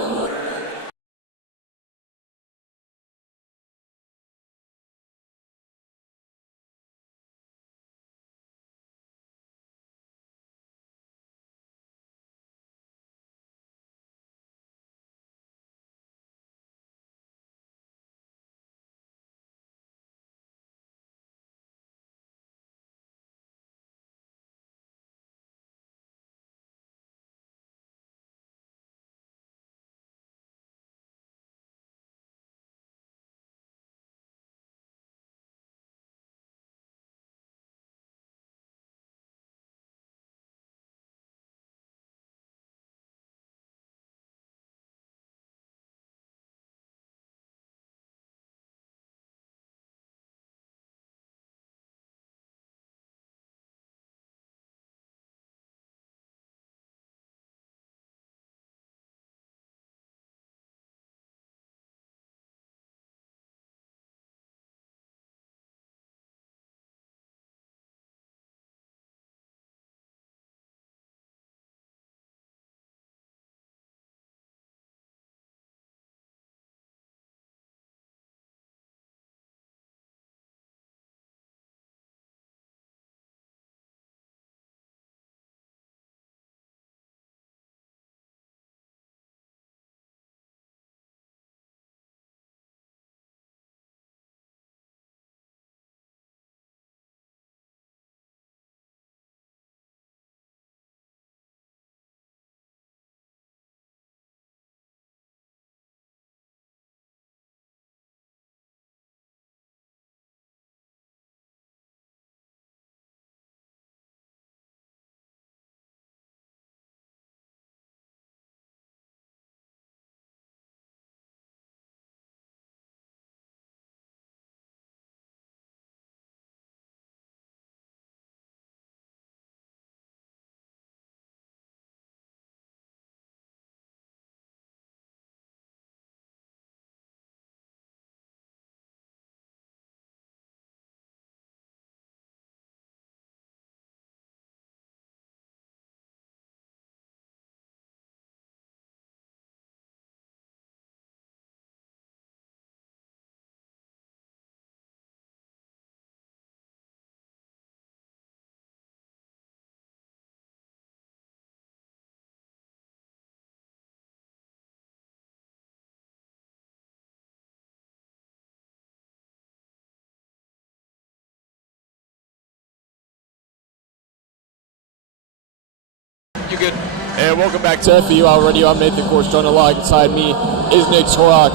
You good? And welcome back to FAU Out Radio. I'm Nathan Korst. Joined alongside me is Nick Turok.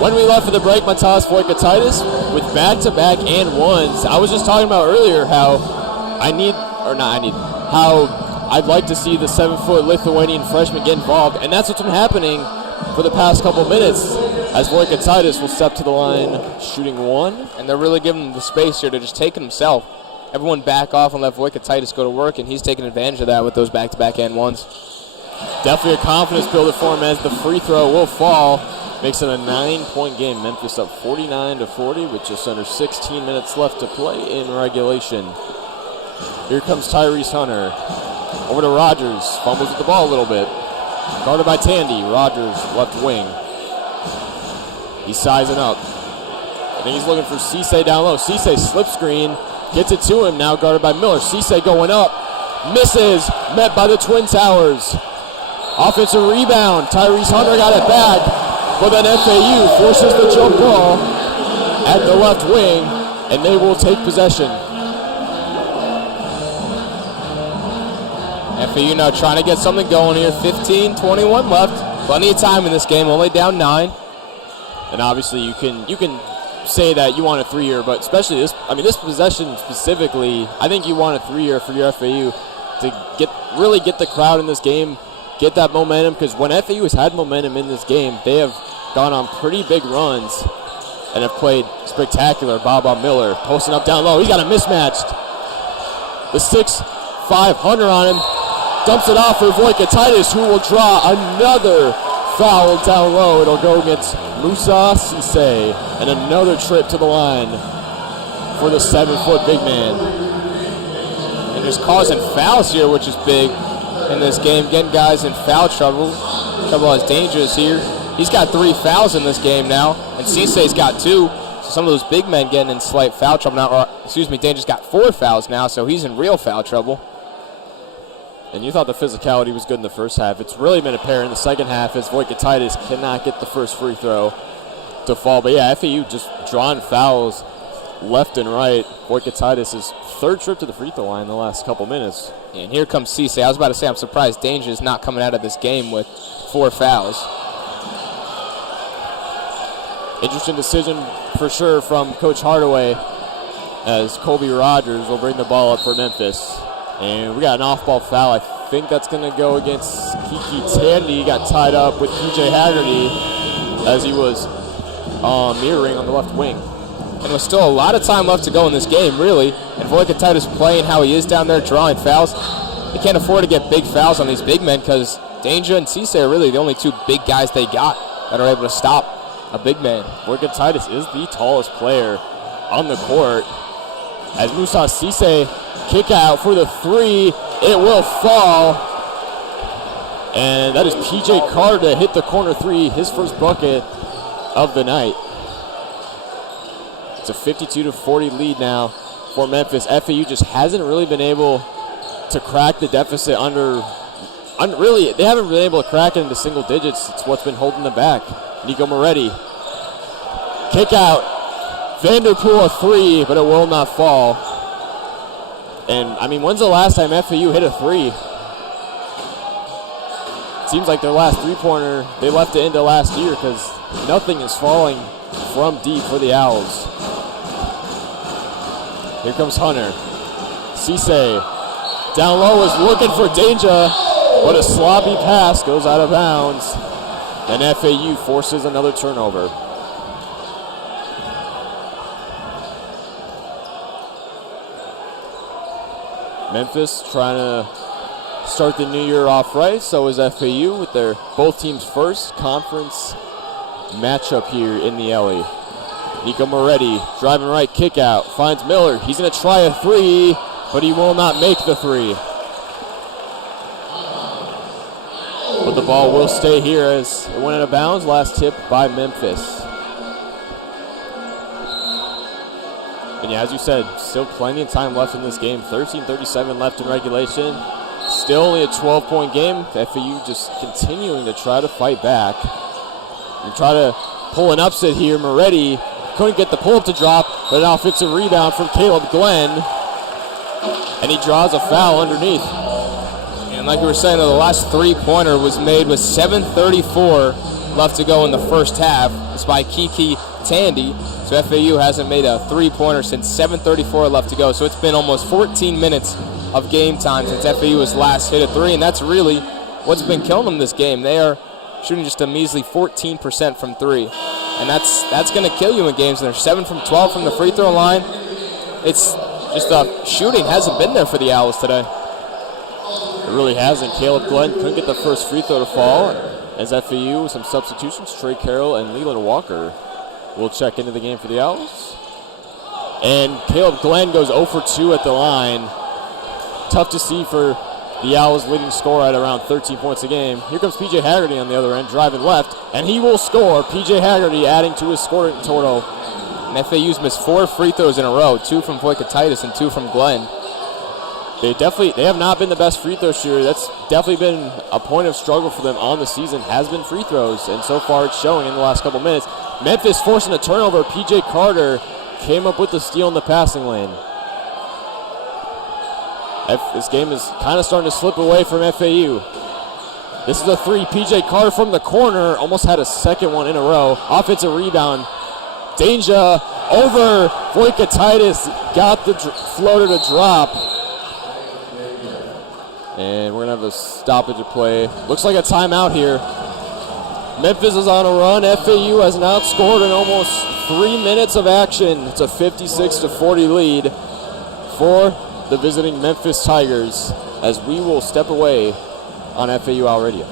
When we left for the break, Matas Voikataitis with back-to-back and ones. I was just talking about earlier how I'd like to see the 7-foot Lithuanian freshman get involved, and that's what's been happening for the past couple minutes as Voikataitis will step to the line shooting one. And they're really giving him the space here to just take it himself. Everyone back off and let Voikataitis go to work, and he's taking advantage of that with those back-to-back and ones. Definitely a confidence builder for him as the free throw will fall. Makes it a 9-point game. Memphis up 49-40 with just under 16 minutes left to play in regulation. Here comes Tyrese Hunter. Over to Rogers. Fumbles with the ball a little bit. Guarded by Tandy. Rogers, left wing. He's sizing up. I think he's looking for Cisse down low. Cisse slip screen. Gets it to him. Now guarded by Miller. Cisse going up. Misses. Met by the Twin Towers. Offensive rebound. Tyrese Hunter got it back. But then FAU forces the jump ball at the left wing. And they will take possession. FAU now trying to get something going here. 15-21 left. Plenty of time in this game. Only down 9. And obviously you can say that you want a 3-year, but especially this possession specifically, I think you want a 3-year for your FAU to really get the crowd in this game, get that momentum, because when FAU has had momentum in this game, they have gone on pretty big runs and have played spectacular. Baba Miller posting up down low. He's got a mismatched. The 6'5" Hunter on him. Dumps it off for Voikataitis, who will draw another foul down low. It'll go against Musa Cisse. And another trip to the line for the 7-foot big man. And just causing fouls here, which is big in this game. Getting guys in foul trouble. Trouble is dangerous here. He's got 3 fouls in this game now. And Cisse's got 2. So some of those big men getting in slight foul trouble now. Danger's got 4 fouls now, so he's in real foul trouble. And you thought the physicality was good in the first half. It's really been apparent in the second half as Voikataitis cannot get the first free throw to fall. But yeah, FAU just drawing fouls left and right. Voikataitis' 3rd trip to the free throw line in the last couple minutes. And here comes Cisse. I was about to say I'm surprised Danger is not coming out of this game with 4 fouls. Interesting decision for sure from Coach Hardaway as Colby Rogers will bring the ball up for Memphis. And we got an off-ball foul. I think that's going to go against Kiki Tandy. He got tied up with PJ Haggerty as he was mirroring on the left wing. And with still a lot of time left to go in this game, really. And Voikataitis playing how he is down there, drawing fouls. They can't afford to get big fouls on these big men because Danger and Cisse are really the only 2 big guys they got that are able to stop a big man. Voikataitis is the tallest player on the court. As Musa Cisse kick out for the 3, it will fall. And that is PJ Carter to hit the corner 3, his first bucket of the night. It's a 52-40 lead now for Memphis. FAU just hasn't really been able to crack the deficit they haven't been able to crack it into single digits. It's what's been holding them back. Nico Moretti. Kick out. Vanderpool a 3, but it will not fall. And, when's the last time FAU hit a 3? Seems like their last 3-pointer, they left it into last year because nothing is falling from deep for the Owls. Here comes Hunter. Cisse down low is looking for Danger, but a sloppy pass goes out of bounds. And FAU forces another turnover. Memphis trying to start the new year off right. So is FAU with their both teams' first conference matchup here in the alley. Nico Moretti driving right, kick out, finds Miller. He's going to try a 3, but he will not make the 3. But the ball will stay here as it went out of bounds. Last tip by Memphis. And yeah, as you said, still plenty of time left in this game. 13:37 left in regulation. Still only a 12-point game. FAU just continuing to try to fight back and try to pull an upset here. Moretti couldn't get the pull-up to drop, but an offensive rebound from Caleb Glenn. And he draws a foul underneath. And like we were saying, the last three-pointer was made with 7:34 left to go in the first half. It's by Kiki Tandy. So FAU hasn't made a three-pointer since 7:34 left to go. So it's been almost 14 minutes of game time since FAU has last hit a three, and that's really what's been killing them this game. They are shooting just a measly 14% from three, and that's going to kill you in games. And they're 7 from 12 from the free throw line. It's just the shooting hasn't been there for the Owls today. It really hasn't. Caleb Glenn couldn't get the first free throw to fall. As FAU, some substitutions, Trey Carroll and Leland Walker will check into the game for the Owls. And Caleb Glenn goes 0 for 2 at the line. Tough to see for the Owls' leading scorer at around 13 points a game. Here comes P.J. Haggerty on the other end, driving left, and he will score. P.J. Haggerty adding to his scoring total. And FAU's missed 4 free throws in a row, 2 from Voikatitis and 2 from Glenn. They have not been the best free throw shooter. That's definitely been a point of struggle for them on the season, has been free throws, and so far it's showing in the last couple minutes. Memphis forcing a turnover. P.J. Carter came up with the steal in the passing lane. This game is kind of starting to slip away from FAU. This is a three. P.J. Carter from the corner almost had a second one in a row. Offensive rebound. Danger over Voikatitis. Got the floater to drop. And we're going to have a stoppage of play. Looks like a timeout here. Memphis is on a run. FAU has now scored in almost 3 minutes of action. It's a 56-40 lead for the visiting Memphis Tigers, as we will step away on FAU Owl Radio.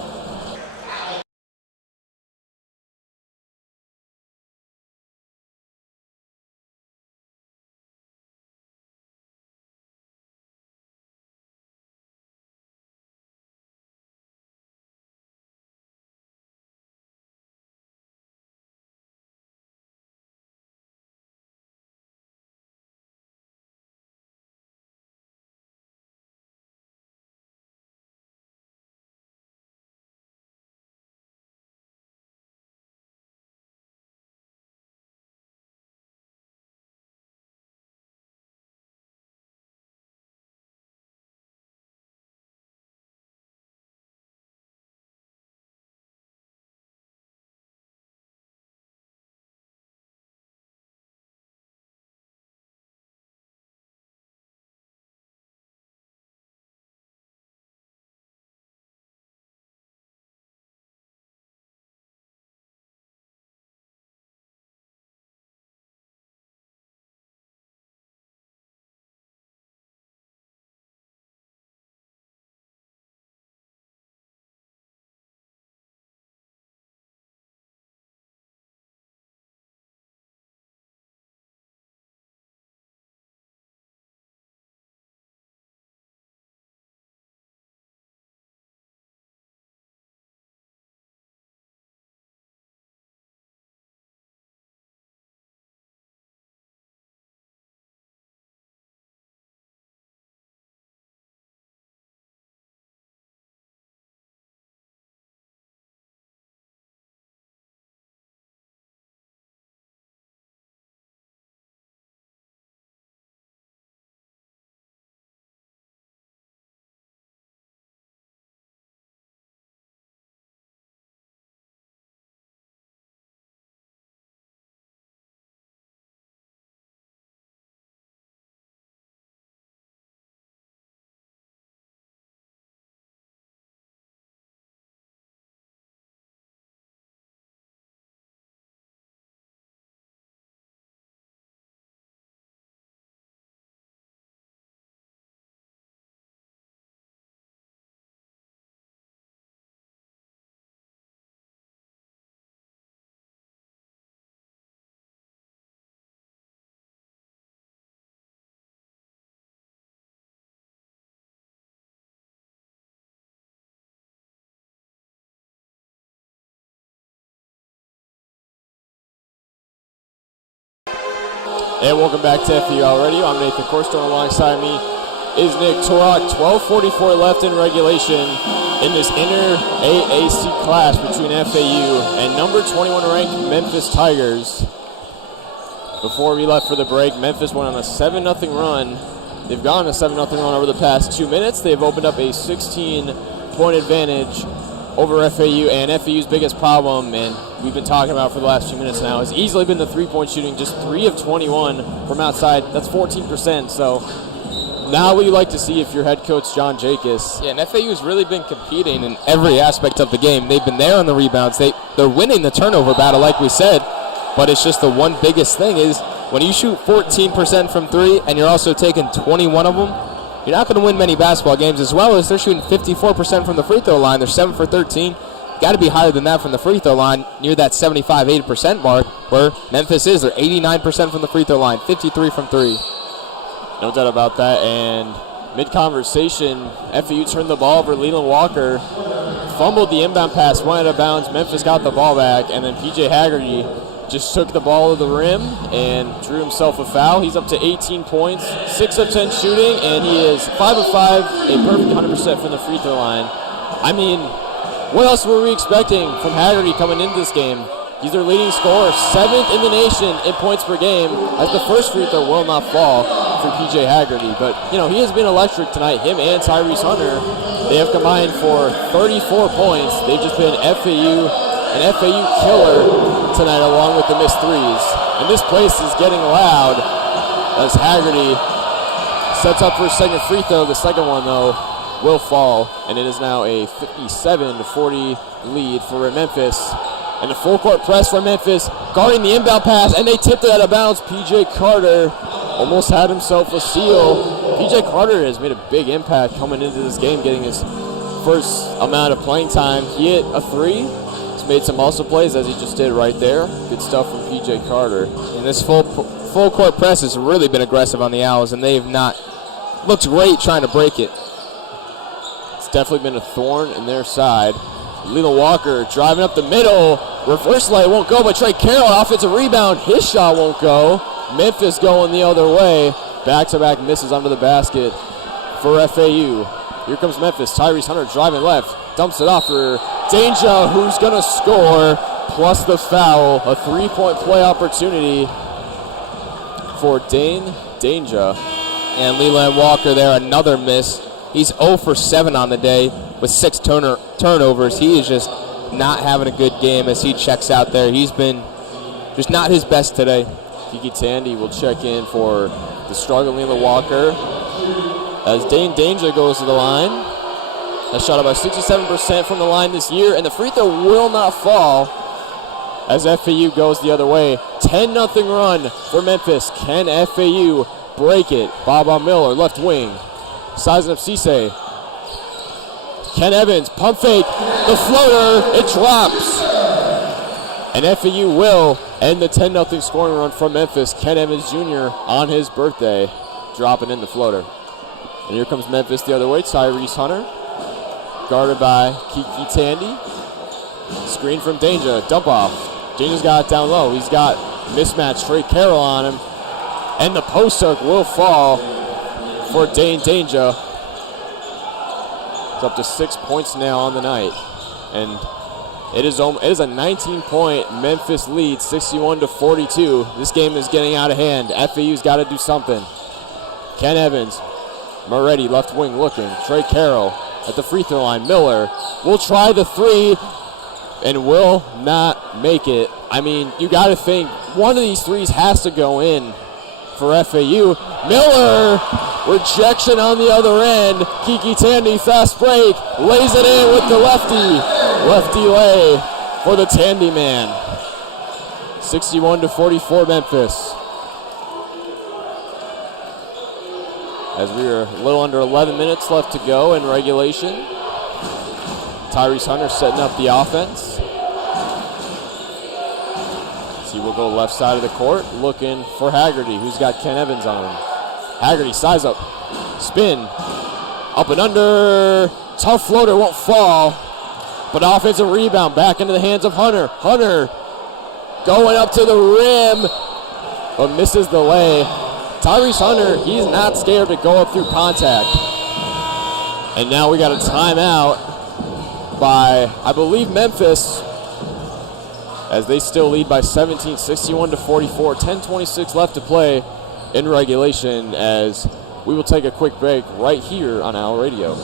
And welcome back to FAU Owl Radio. I'm Nathan Korst. Alongside me is Nick Turok. 12:44 left in regulation in this inter AAC clash between FAU and number 21 ranked Memphis Tigers. Before we left for the break, Memphis went on a 7-0 run They've gone a 7-0 run over the past 2 minutes. They've opened up a 16-point advantage over FAU, and FAU's biggest problem, and we've been talking about for the last few minutes now, has easily been the three-point shooting, just 3 of 21 from outside. That's 14%, so now what you like to see if you're head coach John Jacobs. Yeah, and FAU's really been competing in every aspect of the game. They've been there on the rebounds. They're winning the turnover battle, like we said, but it's just the one biggest thing is when you shoot 14% from 3 and you're also taking 21 of them, you're not going to win many basketball games, as well as they're shooting 54% from the free throw line. They're 7 for 13. Got to be higher than that from the free throw line, near that 75-80% mark, where Memphis is. They're 89% from the free throw line, 53 from 3. No doubt about that. And mid-conversation, FAU turned the ball over. Leland Walker fumbled the inbound pass, went out of bounds. Memphis got the ball back, and then P.J. Haggerty just took the ball to the rim and drew himself a foul. He's up to 18 points, 6 of 10 shooting, and he is 5 of 5, a perfect 100% from the free throw line. I mean, what else were we expecting from Haggerty coming into this game? He's their leading scorer, 7th in the nation in points per game, as the first free throw will not fall for P.J. Haggerty. But, you know, he has been electric tonight. Him and Tyrese Hunter, they have combined for 34 points. They've just been an FAU killer tonight, along with the missed threes. And this place is getting loud as Haggerty sets up for his second free throw. The second one, though, will fall, and it is now a 57-40 lead for Memphis. And the full court press for Memphis, guarding the inbound pass, and they tipped it out of bounds. P.J. Carter almost had himself a steal. P.J. Carter has made a big impact coming into this game, getting his first amount of playing time. He hit a 3. He's made some muscle plays, as he just did right there. Good stuff from P.J. Carter. And this full court press has really been aggressive on the Owls, and they've not looked great trying to break it. It's definitely been a thorn in their side. Leland Walker driving up the middle. Reverse layup won't go, but Trey Carroll, offensive rebound. His shot won't go. Memphis going the other way. Back-to-back misses under the basket for FAU. Here comes Memphis. Tyrese Hunter driving left. Dumps it off for Danger, who's going to score, plus the foul. A 3-point play opportunity for Danger. And Leland Walker there, another miss. He's 0 for 7 on the day with 6 turnovers. He is just not having a good game as he checks out there. He's been just not his best today. Kiki Tandy will check in for the struggling Leland Walker as Dane Danger goes to the line. Has shot about 67% from the line this year, and the free throw will not fall as FAU goes the other way. 10-0 run for Memphis. Can FAU break it? Baba Miller, left wing. Sizing up Cisse. Ken Evans, pump fake, the floater, it drops. And FAU will end the 10-0 scoring run from Memphis. Ken Evans Jr. on his birthday, dropping in the floater. And here comes Memphis the other way. Tyrese Hunter, guarded by Kiki Tandy. Screen from Danger, dump off. Danger's got it down low. He's got mismatch Trey Carroll on him. And the post hook will fall for Dane Danger. It's up to 6 points now on the night. And it is a 19-point Memphis lead, 61-42. This game is getting out of hand. FAU's got to do something. Ken Evans, Moretti, left wing looking. Trey Carroll at the free throw line. Miller will try the 3 and will not make it. I mean, you got to think one of these 3s has to go in for FAU. Miller, rejection on the other end. Kiki Tandy, fast break, lays it in with the lefty lay for the Tandy man. 61-44 Memphis. As we are a little under 11 minutes left to go in regulation. Tyrese Hunter setting up the offense. He will go left side of the court, looking for Haggerty, who's got Ken Evans on him. Haggerty, size up, spin, up and under, tough floater, won't fall, but offensive rebound back into the hands of Hunter. Hunter going up to the rim, but misses the lay. Tyrese Hunter, he's not scared to go up through contact. And now we got a timeout by, I believe, Memphis, as they still lead by 17, 61-44. 10:26 left to play in regulation as We will take a quick break right here on Owl Radio.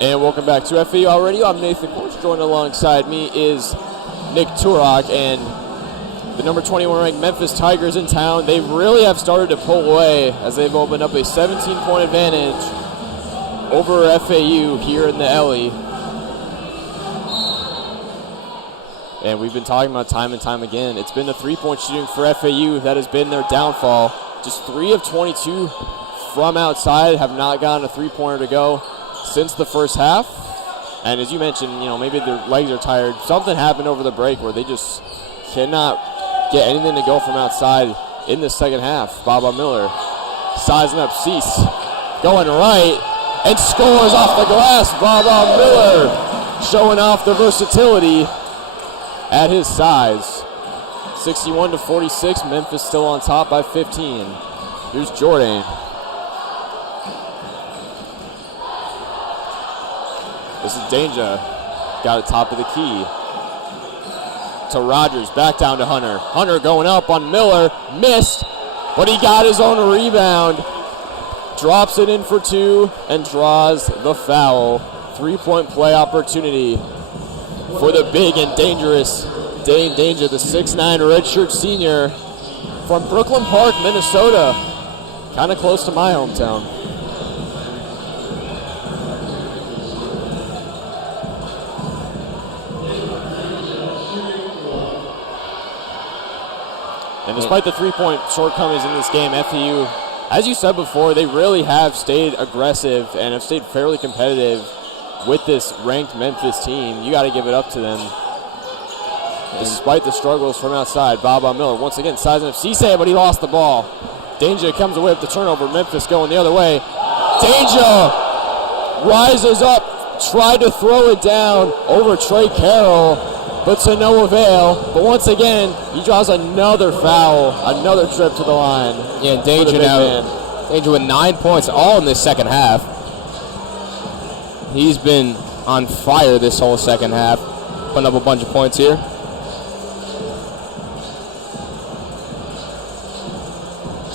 And welcome back to FAU Radio. I'm Nathan Korst. Joined alongside me is Nick Turok, and the number 21 ranked Memphis Tigers in town. They really have started to pull away as they've opened up a 17-point advantage over FAU here in the Ellie. And we've been talking about time and time again. It's been the three-point shooting for FAU that has been their downfall. Just 3 of 22 from outside, have not gotten a three-pointer to go since the first half. And as you mentioned, maybe their legs are tired. Something happened over the break where they just cannot get anything to go from outside in the second half. Baba Miller sizing up Cease, going right, and scores off the glass. Baba Miller showing off the versatility at his size. 61-46, Memphis still on top by 15. Here's Jordan. This is Danger. Got it top of the key. To Rogers, back down to Hunter. Hunter going up on Miller, missed, but he got his own rebound. Drops it in for 2 and draws the foul. 3-point play opportunity for the big and dangerous Dane Danger, the 6'9" redshirt senior from Brooklyn Park, Minnesota. Kind of close to my hometown. And despite the three-point shortcomings in this game, FAU, as you said before, they really have stayed aggressive and have stayed fairly competitive with this ranked Memphis team. You got to give it up to them. despite the struggles from outside. Baba Miller once again sizing up Cisse, but he lost the ball. Danger comes away with the turnover. Memphis going the other way. Danger rises up, tried to throw it down over Trey Carroll, but to no avail. But once again, he draws another foul, another trip to the line. Yeah, Danger now. Danger with 9 points, all in this second half. He's been on fire this whole second half, putting up a bunch of points here.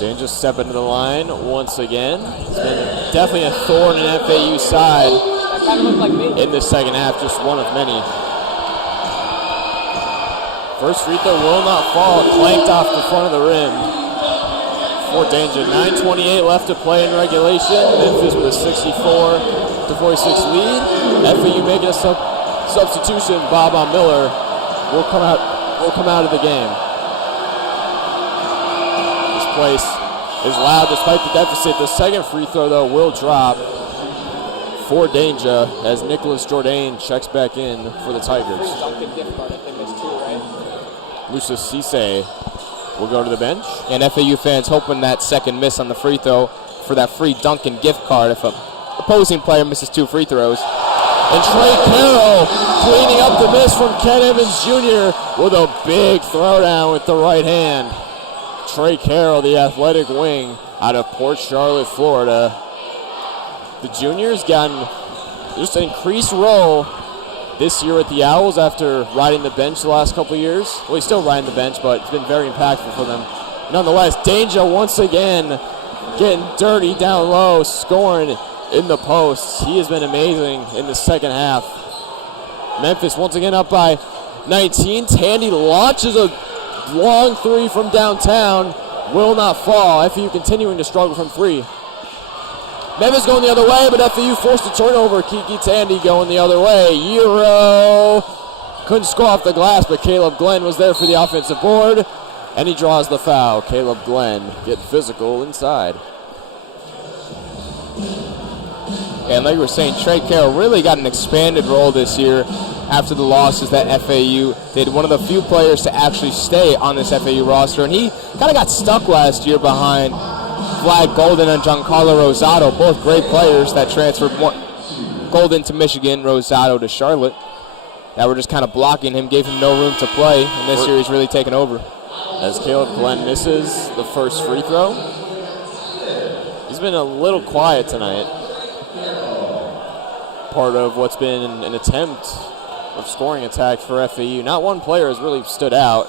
Danger stepping to the line once again. It's been definitely a thorn in FAU's side in this second half, just one of many. First free throw will not fall, clanked off the front of the rim for Danger. 9:28 left to play in regulation. Memphis with a 64-46 lead. FAU making a substitution. Baba Miller will come out of the game. This place is loud despite the deficit. The second free throw, though, will drop for Danger as Nicholas Jourdain checks back in for the Tigers. Lucius Cisse will go to the bench. And FAU fans hoping that second miss on the free throw for that free Duncan gift card if an opposing player misses 2 free throws. And Trey Carroll cleaning up the miss from Ken Evans Jr. with a big throwdown with the right hand. Trey Carroll, the athletic wing out of Port Charlotte, Florida. The junior's gotten just an increased role this year at the Owls after riding the bench the last couple of years. Well, he's still riding the bench, but it's been very impactful for them. Nonetheless, Danger once again getting dirty down low, scoring in the posts. He has been amazing in the second half. Memphis once again up by 19. Tandy launches a long three from downtown. Will not fall. FAU continuing to struggle from three. Memphis going the other way, but FAU forced a turnover. Kiki Tandy going the other way. Euro couldn't score off the glass, but Caleb Glenn was there for the offensive board, and he draws the foul. Caleb Glenn getting physical inside. And like we were saying, Trey Carroll really got an expanded role this year after the losses that FAU did. One of the few players to actually stay on this FAU roster, and he kind of got stuck last year behind Vlad Golden and Giancarlo Rosado, both great players that transferred, Golden to Michigan, Rosado to Charlotte, that were just kind of blocking him, gave him no room to play, and this year he's really taken over. As Caleb Glenn misses the first free throw, he's been a little quiet tonight. Part of what's been an attempt of scoring attack for FAU. Not one player has really stood out.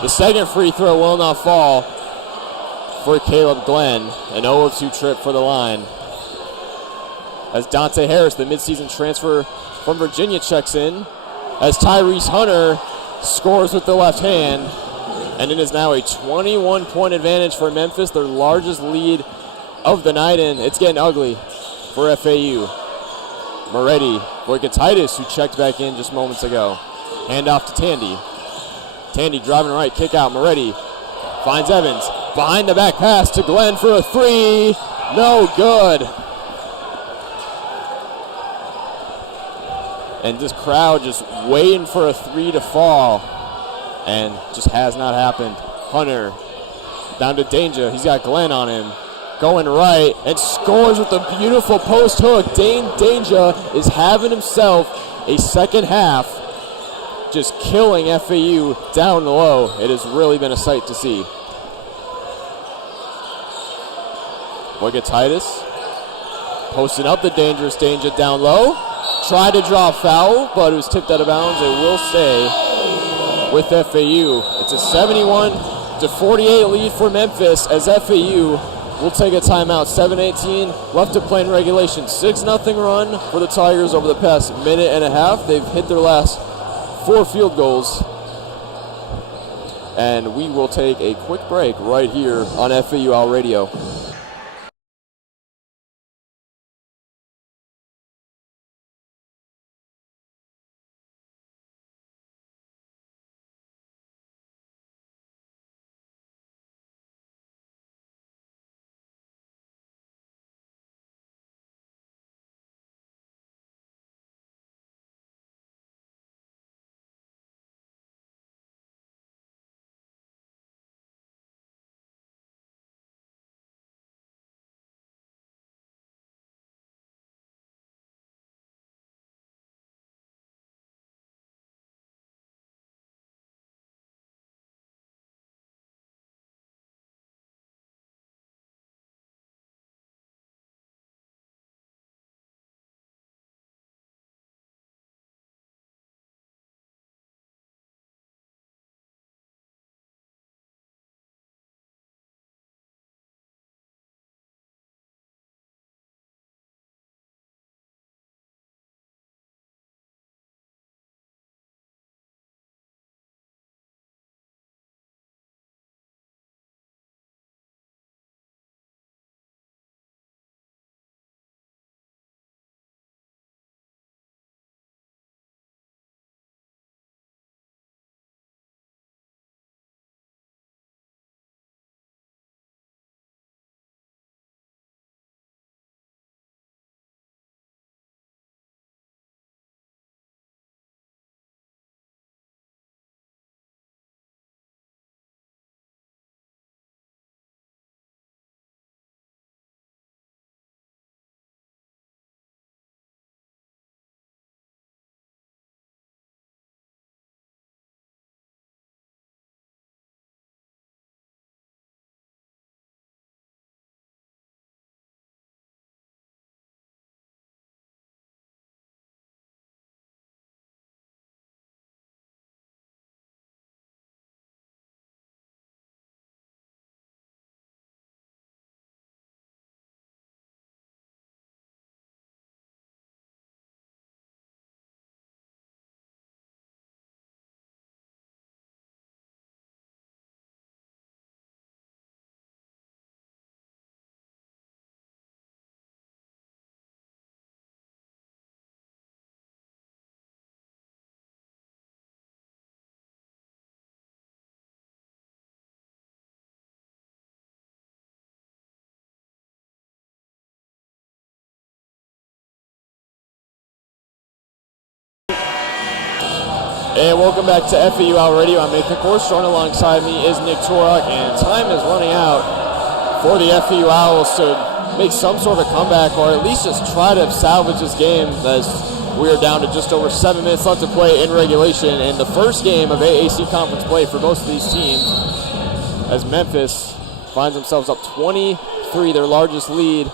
The second free throw will not fall for Caleb Glenn. An 0-2 trip for the line. As Dante Harris, the midseason transfer from Virginia, checks in. As Tyrese Hunter scores with the left hand. And it is now a 21-point advantage for Memphis, their largest lead of the night, and it's getting ugly for FAU. Moretti, Boykatitis, who checked back in just moments ago. Hand off to Tandy. Tandy driving right, kick out. Moretti finds Evans. Behind the back pass to Glenn for a three. No good. And this crowd just waiting for a three to fall. And just has not happened. Hunter down to Danger. He's got Glenn on him. Going right and scores with a beautiful post hook. Danger is having himself a second half, just killing FAU down low. It has really been a sight to see. Boykatitis posting up the dangerous Danger down low. Tried to draw a foul, but it was tipped out of bounds. It will stay with FAU. It's a 71-48 lead for Memphis as FAU will take a timeout. 7:18 left to play in regulation. 6-0 run for the Tigers over the past minute and a half. They've hit their last 4 field goals. And we will take a quick break right here on FAU Owl Radio. And welcome back to FAU Hour Radio. I'm Nathan Korst. Joined alongside me is Nick Turok, and time is running out for the FAU Owls to make some sort of comeback, or at least just try to salvage this game, as we are down to just over 7 minutes left to play in regulation. And the first game of AAC conference play for both of these teams, as Memphis finds themselves up 23, their largest lead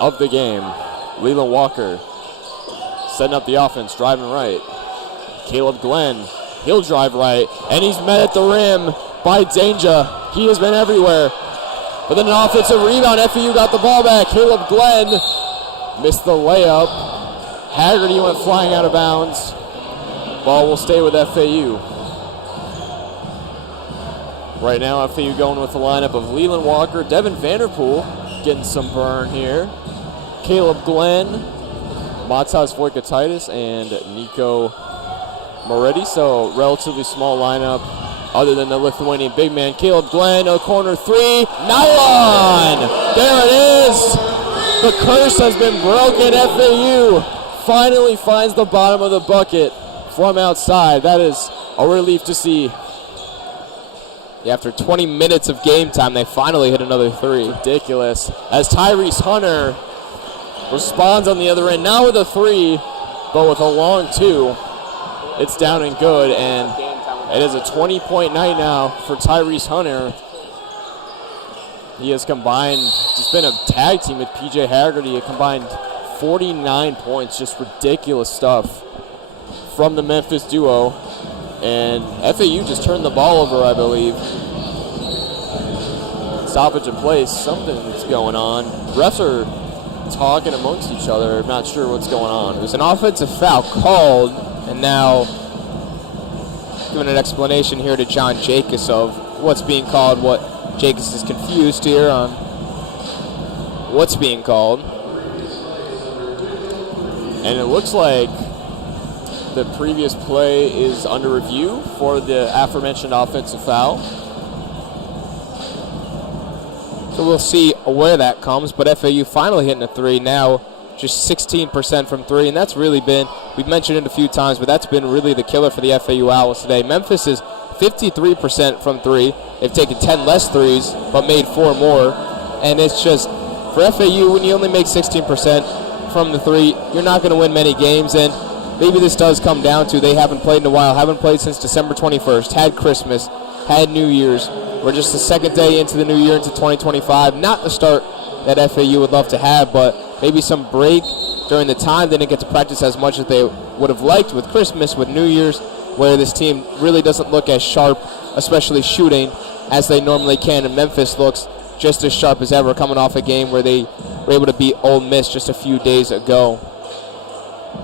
of the game. Leland Walker setting up the offense, driving right. Caleb Glenn, he'll drive right, and he's met at the rim by Danger. He has been everywhere. But then an offensive rebound. FAU got the ball back. Caleb Glenn missed the layup. Haggerty went flying out of bounds. Ball will stay with FAU. Right now, FAU going with the lineup of Leland Walker, Devin Vanderpool getting some burn here. Caleb Glenn, Matas Voikatitis, and Nico Moretti. So relatively small lineup other than the Lithuanian big man. Caleb Glenn, a corner three. Nylon! There it is! The curse has been broken. FAU finally finds the bottom of the bucket from outside. That is a relief to see. After 20 minutes of game time, they finally hit another three. Ridiculous. As Tyrese Hunter responds on the other end, now with a three, but with a long two. It's down and good, and it is a 20-point night now for Tyrese Hunter. He has combined, just been a tag team with PJ Haggerty, a combined 49 points, just ridiculous stuff from the Memphis duo. And FAU just turned the ball over, I believe. Stoppage of play, something's going on. Refs are talking amongst each other, I'm not sure what's going on. There's an offensive foul called, and now giving an explanation here to John Jacobs of what's being called, what Jacobs is confused here on what's being called. And it looks like the previous play is under review for the aforementioned offensive foul. So we'll see where that comes, but FAU finally hitting a three now. Just 16% from three, and that's really been, we've mentioned it a few times, but that's been really the killer for the FAU Owls today. Memphis is 53% from three. They've taken 10 less threes, but made 4 more. And it's just, for FAU, when you only make 16% from the three, you're not going to win many games. And maybe this does come down to they haven't played in a while, haven't played since December 21st, had Christmas, had New Year's. We're just the second day into the new year, into 2025. Not the start that FAU would love to have, but maybe some break during the time. They didn't get to practice as much as they would have liked with Christmas, with New Year's, where this team really doesn't look as sharp, especially shooting, as they normally can. And Memphis looks just as sharp as ever, coming off a game where they were able to beat Ole Miss just a few days ago.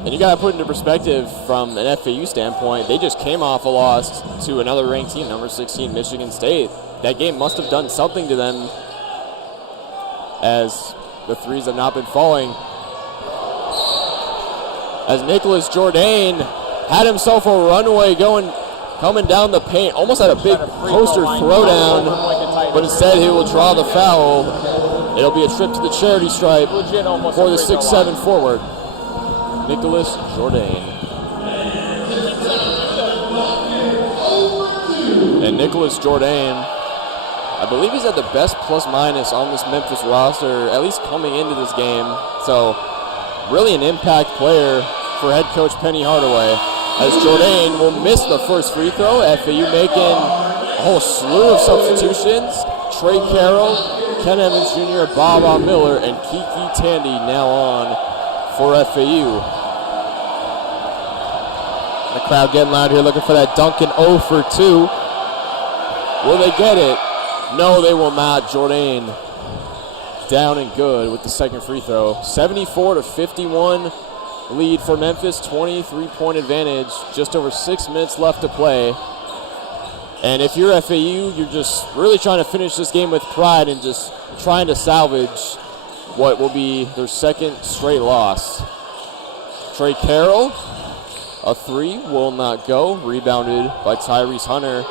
And you got to put into perspective from an FAU standpoint, they just came off a loss to another ranked team, number 16, Michigan State. That game must have done something to them, as the threes have not been falling. As Nicholas Jourdain had himself a runaway coming down the paint, almost had a big poster throwdown, but instead he will draw the foul. It'll be a trip to the charity stripe for the 6'7" forward, Nicholas Jourdain. And Nicholas Jourdain, I believe he's at the best plus-minus on this Memphis roster, at least coming into this game. So, really an impact player for head coach Penny Hardaway. As Jourdain will miss the first free throw, FAU making a whole slew of substitutions. Trey Carroll, Ken Evans Jr., Bob Miller, and Kiki Tandy now on for FAU. The crowd getting loud here, looking for that Duncan 0 for 2. Will they get it? No, they will not. Jourdain down and good with the second free throw. 74-51 lead for Memphis. 23-point advantage. Just over 6 minutes left to play. And if you're FAU, you're just really trying to finish this game with pride and just trying to salvage what will be their second straight loss. Trey Carroll, a three, will not go. Rebounded by Tyrese Hunter.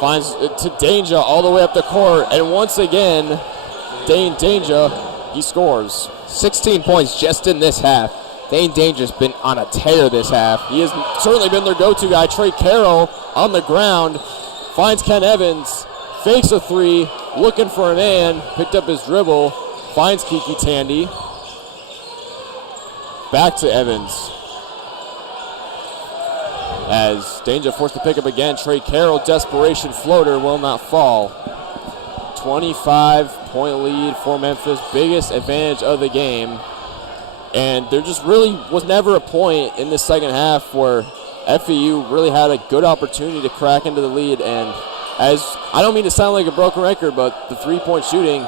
Finds it to Danger all the way up the court. And once again, Danger, he scores. 16 points just in this half Dane Danger's been on a tear this half. He has certainly been their go-to guy. Trey Carroll on the ground, finds Ken Evans, fakes a three, looking for a man, picked up his dribble, finds Kiki Tandy. Back to Evans. As Danger forced to pick up again, Trey Carroll, desperation floater, will not fall. 25-point lead for Memphis, biggest advantage of the game. And there just really was never a point in the second half where FAU really had a good opportunity to crack into the lead. And as I don't mean to sound like a broken record, but the three-point shooting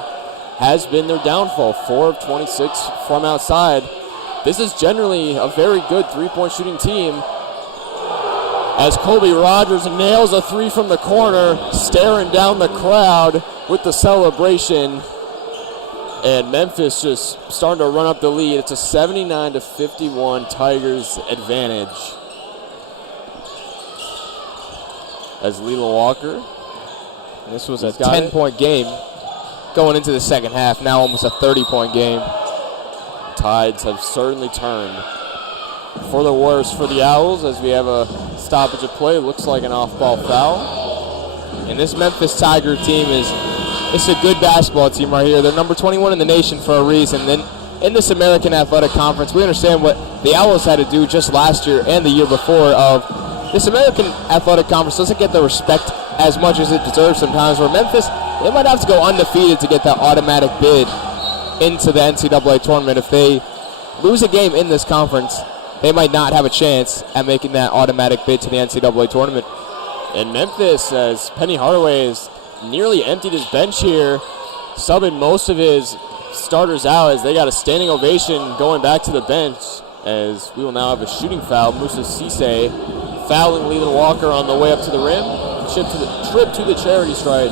has been their downfall. 4 of 26 from outside. This is generally a very good three-point shooting team. As Colby Rogers nails a three from the corner, staring down the crowd with the celebration. And Memphis just starting to run up the lead. It's a 79-51 Tigers advantage. As Leland Walker. This was a 10-point game going into the second half. Now almost a 30-point game. Tides have certainly turned for the worse for the Owls as we have a stoppage of play. Looks like an off-ball foul. And this Memphis Tiger team it's a good basketball team right here. They're number 21 in the nation for a reason. Then in this American Athletic Conference, we understand what the Owls had to do just last year and the year before. Of this American Athletic Conference doesn't get the respect as much as it deserves sometimes. Where Memphis, they might have to go undefeated to get that automatic bid into the NCAA tournament. If they lose a game in this conference, they might not have a chance at making that automatic bid to the NCAA tournament. And Memphis, as Penny Hardaway has nearly emptied his bench here, subbing most of his starters out as they got a standing ovation going back to the bench, as we will now have a shooting foul. Musa Cisse fouling Leland Walker on the way up to the rim. Trip to the charity stripe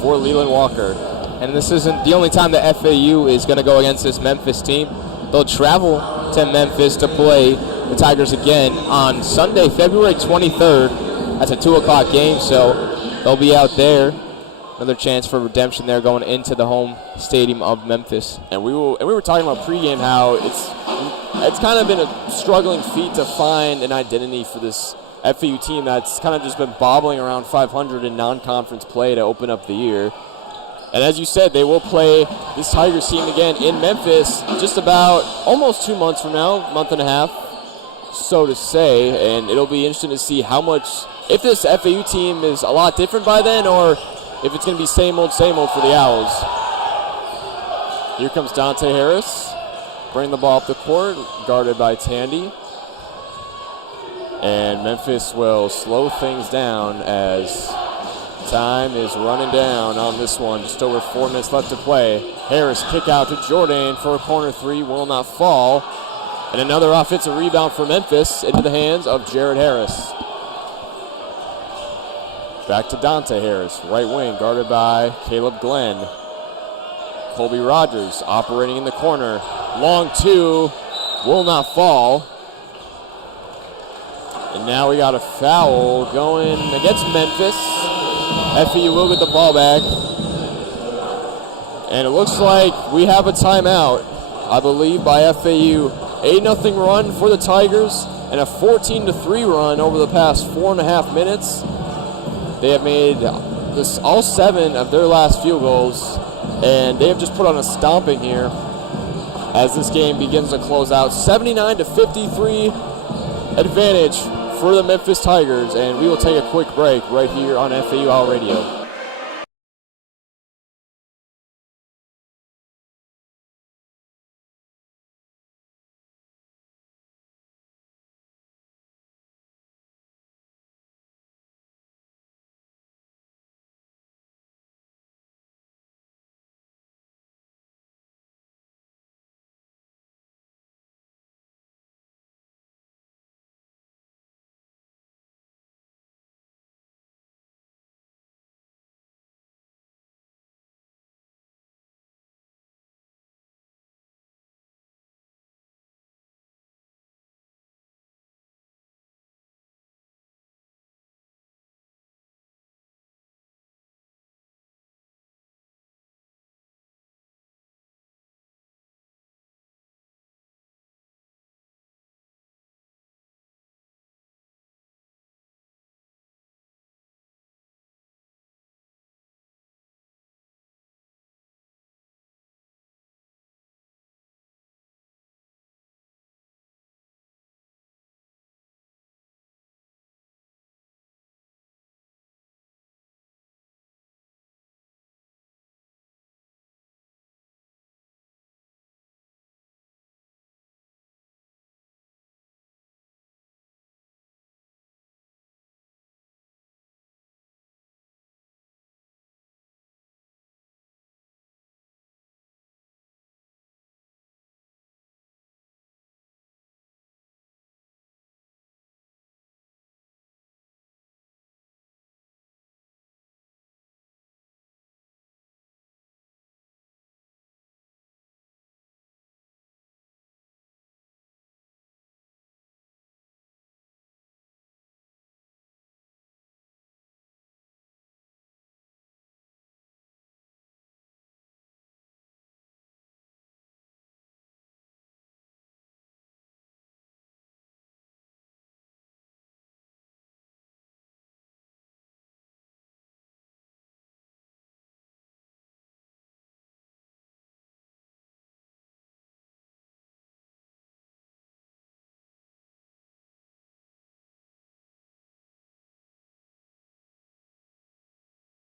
for Leland Walker. And this isn't the only time that FAU is going to go against this Memphis team. They'll travel to Memphis to play the Tigers again on Sunday, February 23rd. That's a 2 o'clock game, so they'll be out there. Another chance for redemption there going into the home stadium of Memphis. And we were talking about pregame how it's kind of been a struggling feat to find an identity for this FAU team that's kind of just been bobbling around 500 in non-conference play to open up the year. And as you said, they will play this Tigers team again in Memphis just about almost 2 months from now, month and a half, so to say. And it'll be interesting to see how much, if this FAU team is a lot different by then or if it's going to be same old for the Owls. Here comes Dante Harris, bringing the ball up the court, guarded by Tandy. And Memphis will slow things down as time is running down on this one. Just over 4 minutes left to play. Harris kick out to Jordan for a corner three, will not fall. And another offensive rebound for Memphis into the hands of Jared Harris. Back to Dante Harris, right wing, guarded by Caleb Glenn. Colby Rogers operating in the corner. Long two, will not fall. And now we got a foul going against Memphis. FAU will get the ball back. And it looks like we have a timeout, I believe, by FAU. 8-0 run for the Tigers and a 14-3 run over the past 4.5 minutes. They have made all 7 of their last field goals, and they have just put on a stomping here as this game begins to close out. 79-53 advantage for the Memphis Tigers, and we will take a quick break right here on FAU All Radio.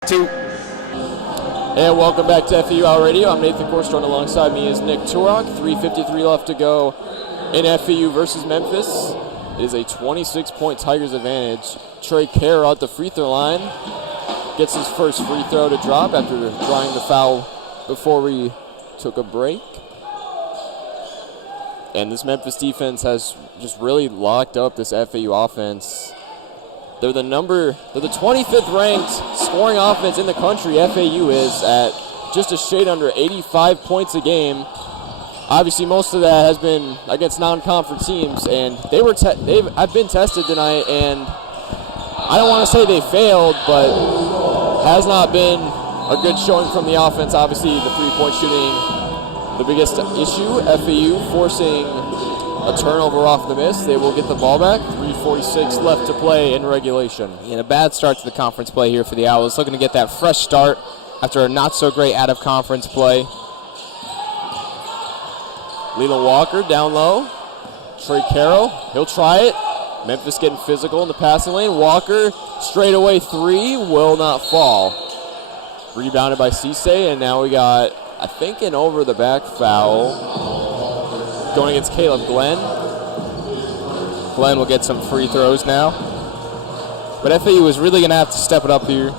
Two. And welcome back to FAU Radio. I'm Nathan Korst, alongside me is Nick Turok. 3:53 left to go in FAU versus Memphis. It is a 26-point Tigers advantage. Trey Carroll at the free throw line gets his first free throw to drop after drawing the foul before we took a break. And this Memphis defense has just really locked up this FAU offense. They're the 25th ranked scoring offense in the country. FAU is at just a shade under 85 points a game. Obviously, most of that has been against non-conference teams, and I've been tested tonight, and I don't want to say they failed, but has not been a good showing from the offense. Obviously, the three-point shooting, the biggest issue. FAU forcing a turnover off the miss. They will get the ball back. 3:46 left to play in regulation. And a bad start to the conference play here for the Owls. Looking to get that fresh start after a not-so-great out-of-conference play. Leland Walker down low. Trey Carroll, he'll try it. Memphis getting physical in the passing lane. Walker, straightaway three, will not fall. Rebounded by Cisse, and now we got, I think, an over-the-back foul going against Caleb Glenn. Glenn will get some free throws now. But FAU is really going to have to step it up here,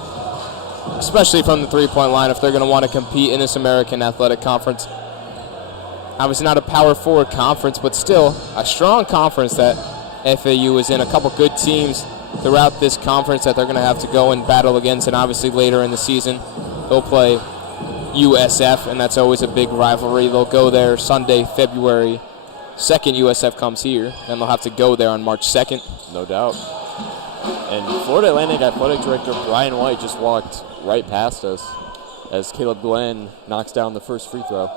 especially from the three-point line if they're going to want to compete in this American Athletic Conference. Obviously not a Power 4 conference, but still a strong conference that FAU is in. A couple good teams throughout this conference that they're going to have to go and battle against, and obviously later in the season they'll play USF, and that's always a big rivalry. They'll go there Sunday, February 2nd. USF comes here, and they'll have to go there on March 2nd. No doubt. And Florida Atlantic Athletic Director Brian White just walked right past us as Caleb Glenn knocks down the first free throw.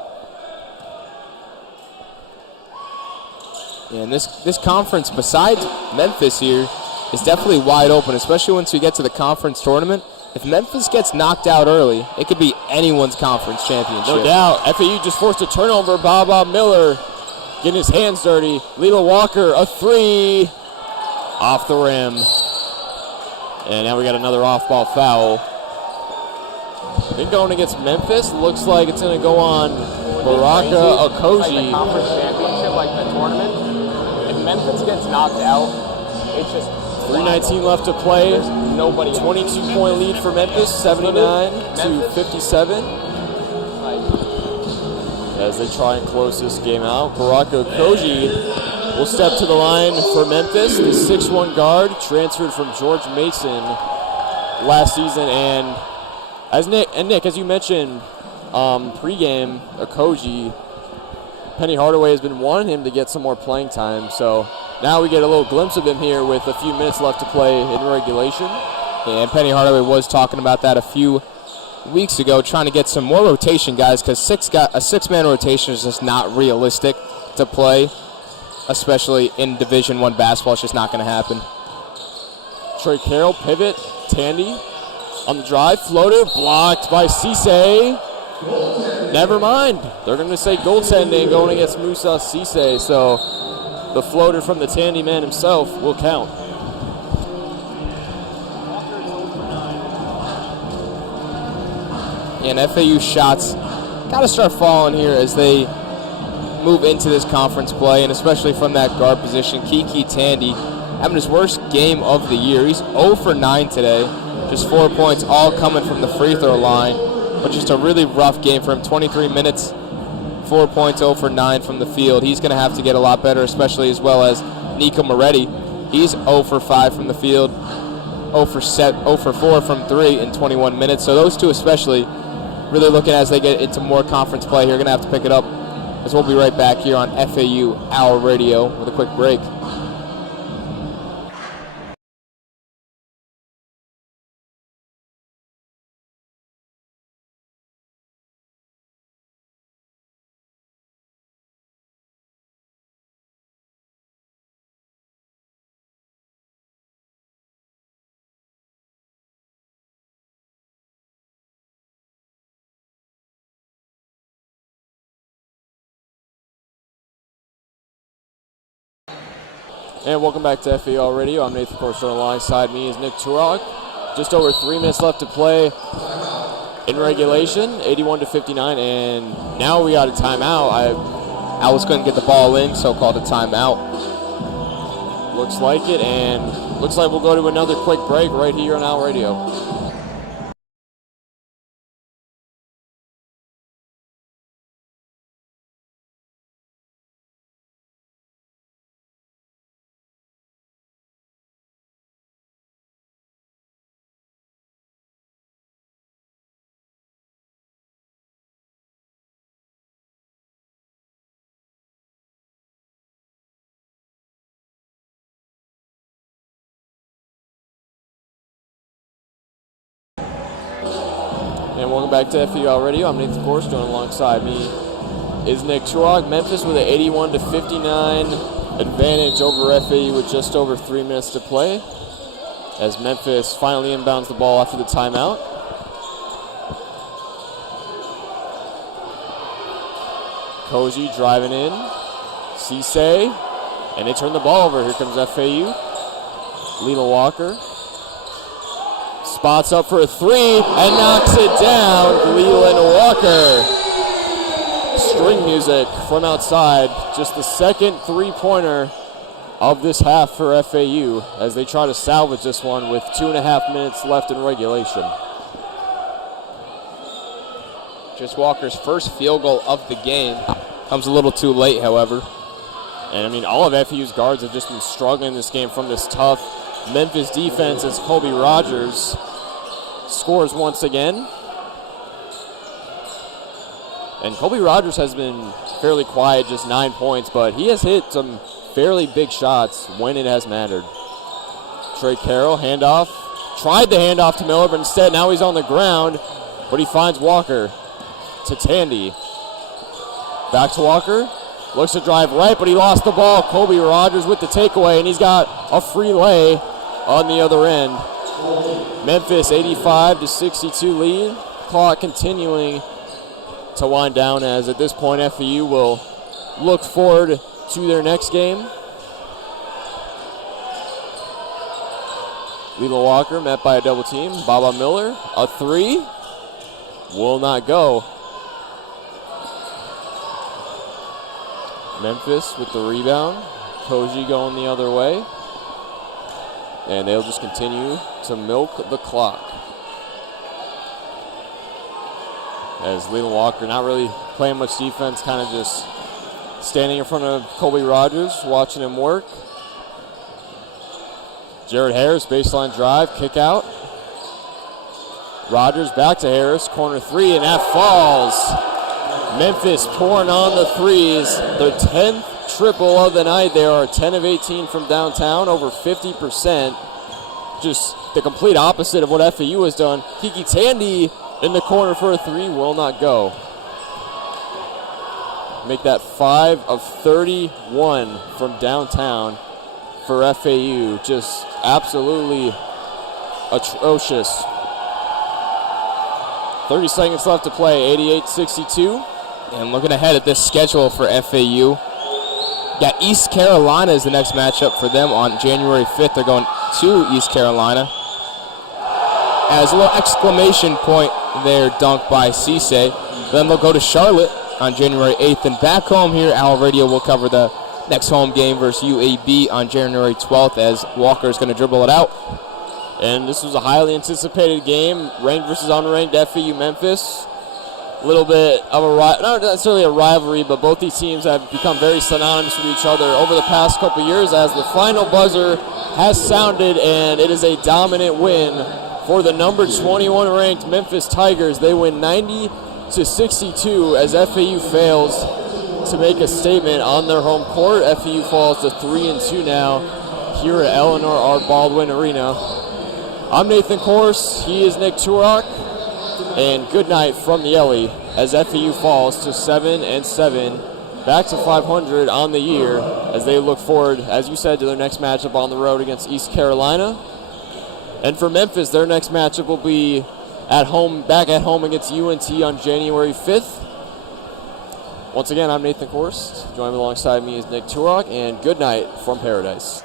Yeah, and this conference, besides Memphis here, is definitely wide open, especially once we get to the conference tournament. If Memphis gets knocked out early, it could be anyone's conference championship. No doubt. FAU just forced a turnover. Baba Miller getting his hands dirty. Leland Walker, a three off the rim. And now we got another off-ball foul. Then going against Memphis, looks like it's going to go on Baraka Okoji. Like the conference championship, like the tournament, if Memphis gets knocked out, it's just 3:19 left to play. There's nobody. 22-point lead for Memphis, 79 to 57. As they try and close this game out, Baraka Okoji will step to the line for Memphis. The 6'1 guard, transferred from George Mason last season. And Nick, as you mentioned pregame, Okoji, Penny Hardaway has been wanting him to get some more playing time. So now we get a little glimpse of him here with a few minutes left to play in regulation. Yeah, and Penny Hardaway was talking about that a few weeks ago, trying to get some more rotation guys, because a six-man rotation is just not realistic to play, especially in Division I basketball. It's just not going to happen. Trey Carroll, pivot, Tandy on the drive, floater, blocked by Cisse. Never mind. They're going to say goaltending going against Musa Cisse, so the floater from the Tandy man himself will count. And FAU shots got to start falling here as they move into this conference play, and especially from that guard position. Kiki Tandy having his worst game of the year. He's 0 for 9 today, just 4 points, all coming from the free throw line. But just a really rough game for him. 23 minutes, 4 points, 0 for 9 from the field. He's going to have to get a lot better, especially as well as Nico Moretti. He's 0 for 5 from the field, 0 for 4 from 3 in 21 minutes. So those two especially really looking as they get into more conference play here. Going to have to pick it up, as we'll be right back here on FAU Hour Radio with a quick break. And welcome back to FAU Radio. I'm Nathan Korst. Alongside me is Nick Turok. just over 3 minutes left to play in regulation, 81-59, and now we got a timeout. Owls couldn't get the ball in, so called a timeout. Looks like it, and looks like we'll go to another quick break right here on Owl Radio. And welcome back to FAU Radio. I'm Nathan Korst. Joined alongside me is Nick Turok. Memphis with an 81-59 advantage over FAU with just over 3 minutes to play, as Memphis finally inbounds the ball after the timeout. Koji driving in. Cisse. And they turn the ball over. Here comes FAU. Leland Walker spots up for a three and knocks it down. Leland Walker. String music from outside. Just the second three-pointer of this half for FAU as they try to salvage this one with 2.5 minutes left in regulation. Just Walker's first field goal of the game. Comes a little too late, however. And I mean, all of FAU's guards have just been struggling this game from this tough Memphis defense as Colby Rogers scores once again. And Colby Rogers has been fairly quiet, just 9 points, but he has hit some fairly big shots when it has mattered. Trey Carroll, handoff. Tried the handoff to Miller, but instead now he's on the ground, but he finds Walker to Tandy. Back to Walker. Looks to drive right, but he lost the ball. Colby Rogers with the takeaway, and he's got a free lay on the other end. Memphis 85-62 lead. Clock continuing to wind down, as at this point FAU will look forward to their next game. Leland Walker met by a double team. Baba Miller, a three. Will not go. Memphis with the rebound. Koji going the other way. And they'll just continue to milk the clock. As Leland Walker not really playing much defense, kind of just standing in front of Colby Rogers, watching him work. Jared Harris, baseline drive, kick out. Rogers back to Harris, corner three, and that falls. Memphis pouring on the threes. Their 10th triple of the night. They are 10 of 18 from downtown, over 50%. Just the complete opposite of what FAU has done. Kiki Tandy in the corner for a three, will not go. Make that 5 of 31 from downtown for FAU. Just absolutely atrocious. 30 seconds left to play, 88-62. And looking ahead at this schedule for FAU, got East Carolina is the next matchup for them on January 5th. They're going to East Carolina. As a little exclamation point there, dunked by Cisse. Then they'll go to Charlotte on January 8th. And back home here, Owl Radio will cover the next home game versus UAB on January 12th as Walker is going to dribble it out. And this was a highly anticipated game, ranked versus unranked FAU Memphis. A little bit of a, not necessarily a rivalry, but both these teams have become very synonymous with each other over the past couple years as the final buzzer has sounded, and it is a dominant win for the number 21 ranked Memphis Tigers. They win 90-62 as FAU fails to make a statement on their home court. FAU falls to 3-2 now here at Eleanor R. Baldwin Arena. I'm Nathan Korst. He is Nick Turok. And good night from the Ellie as FAU falls to 7-7, back to 500 on the year as they look forward, as you said, to their next matchup on the road against East Carolina. And for Memphis, their next matchup will be at home, back at home against UNT on January 5th. Once again, I'm Nathan Korst. Joining alongside me is Nick Turok, and good night from Paradise.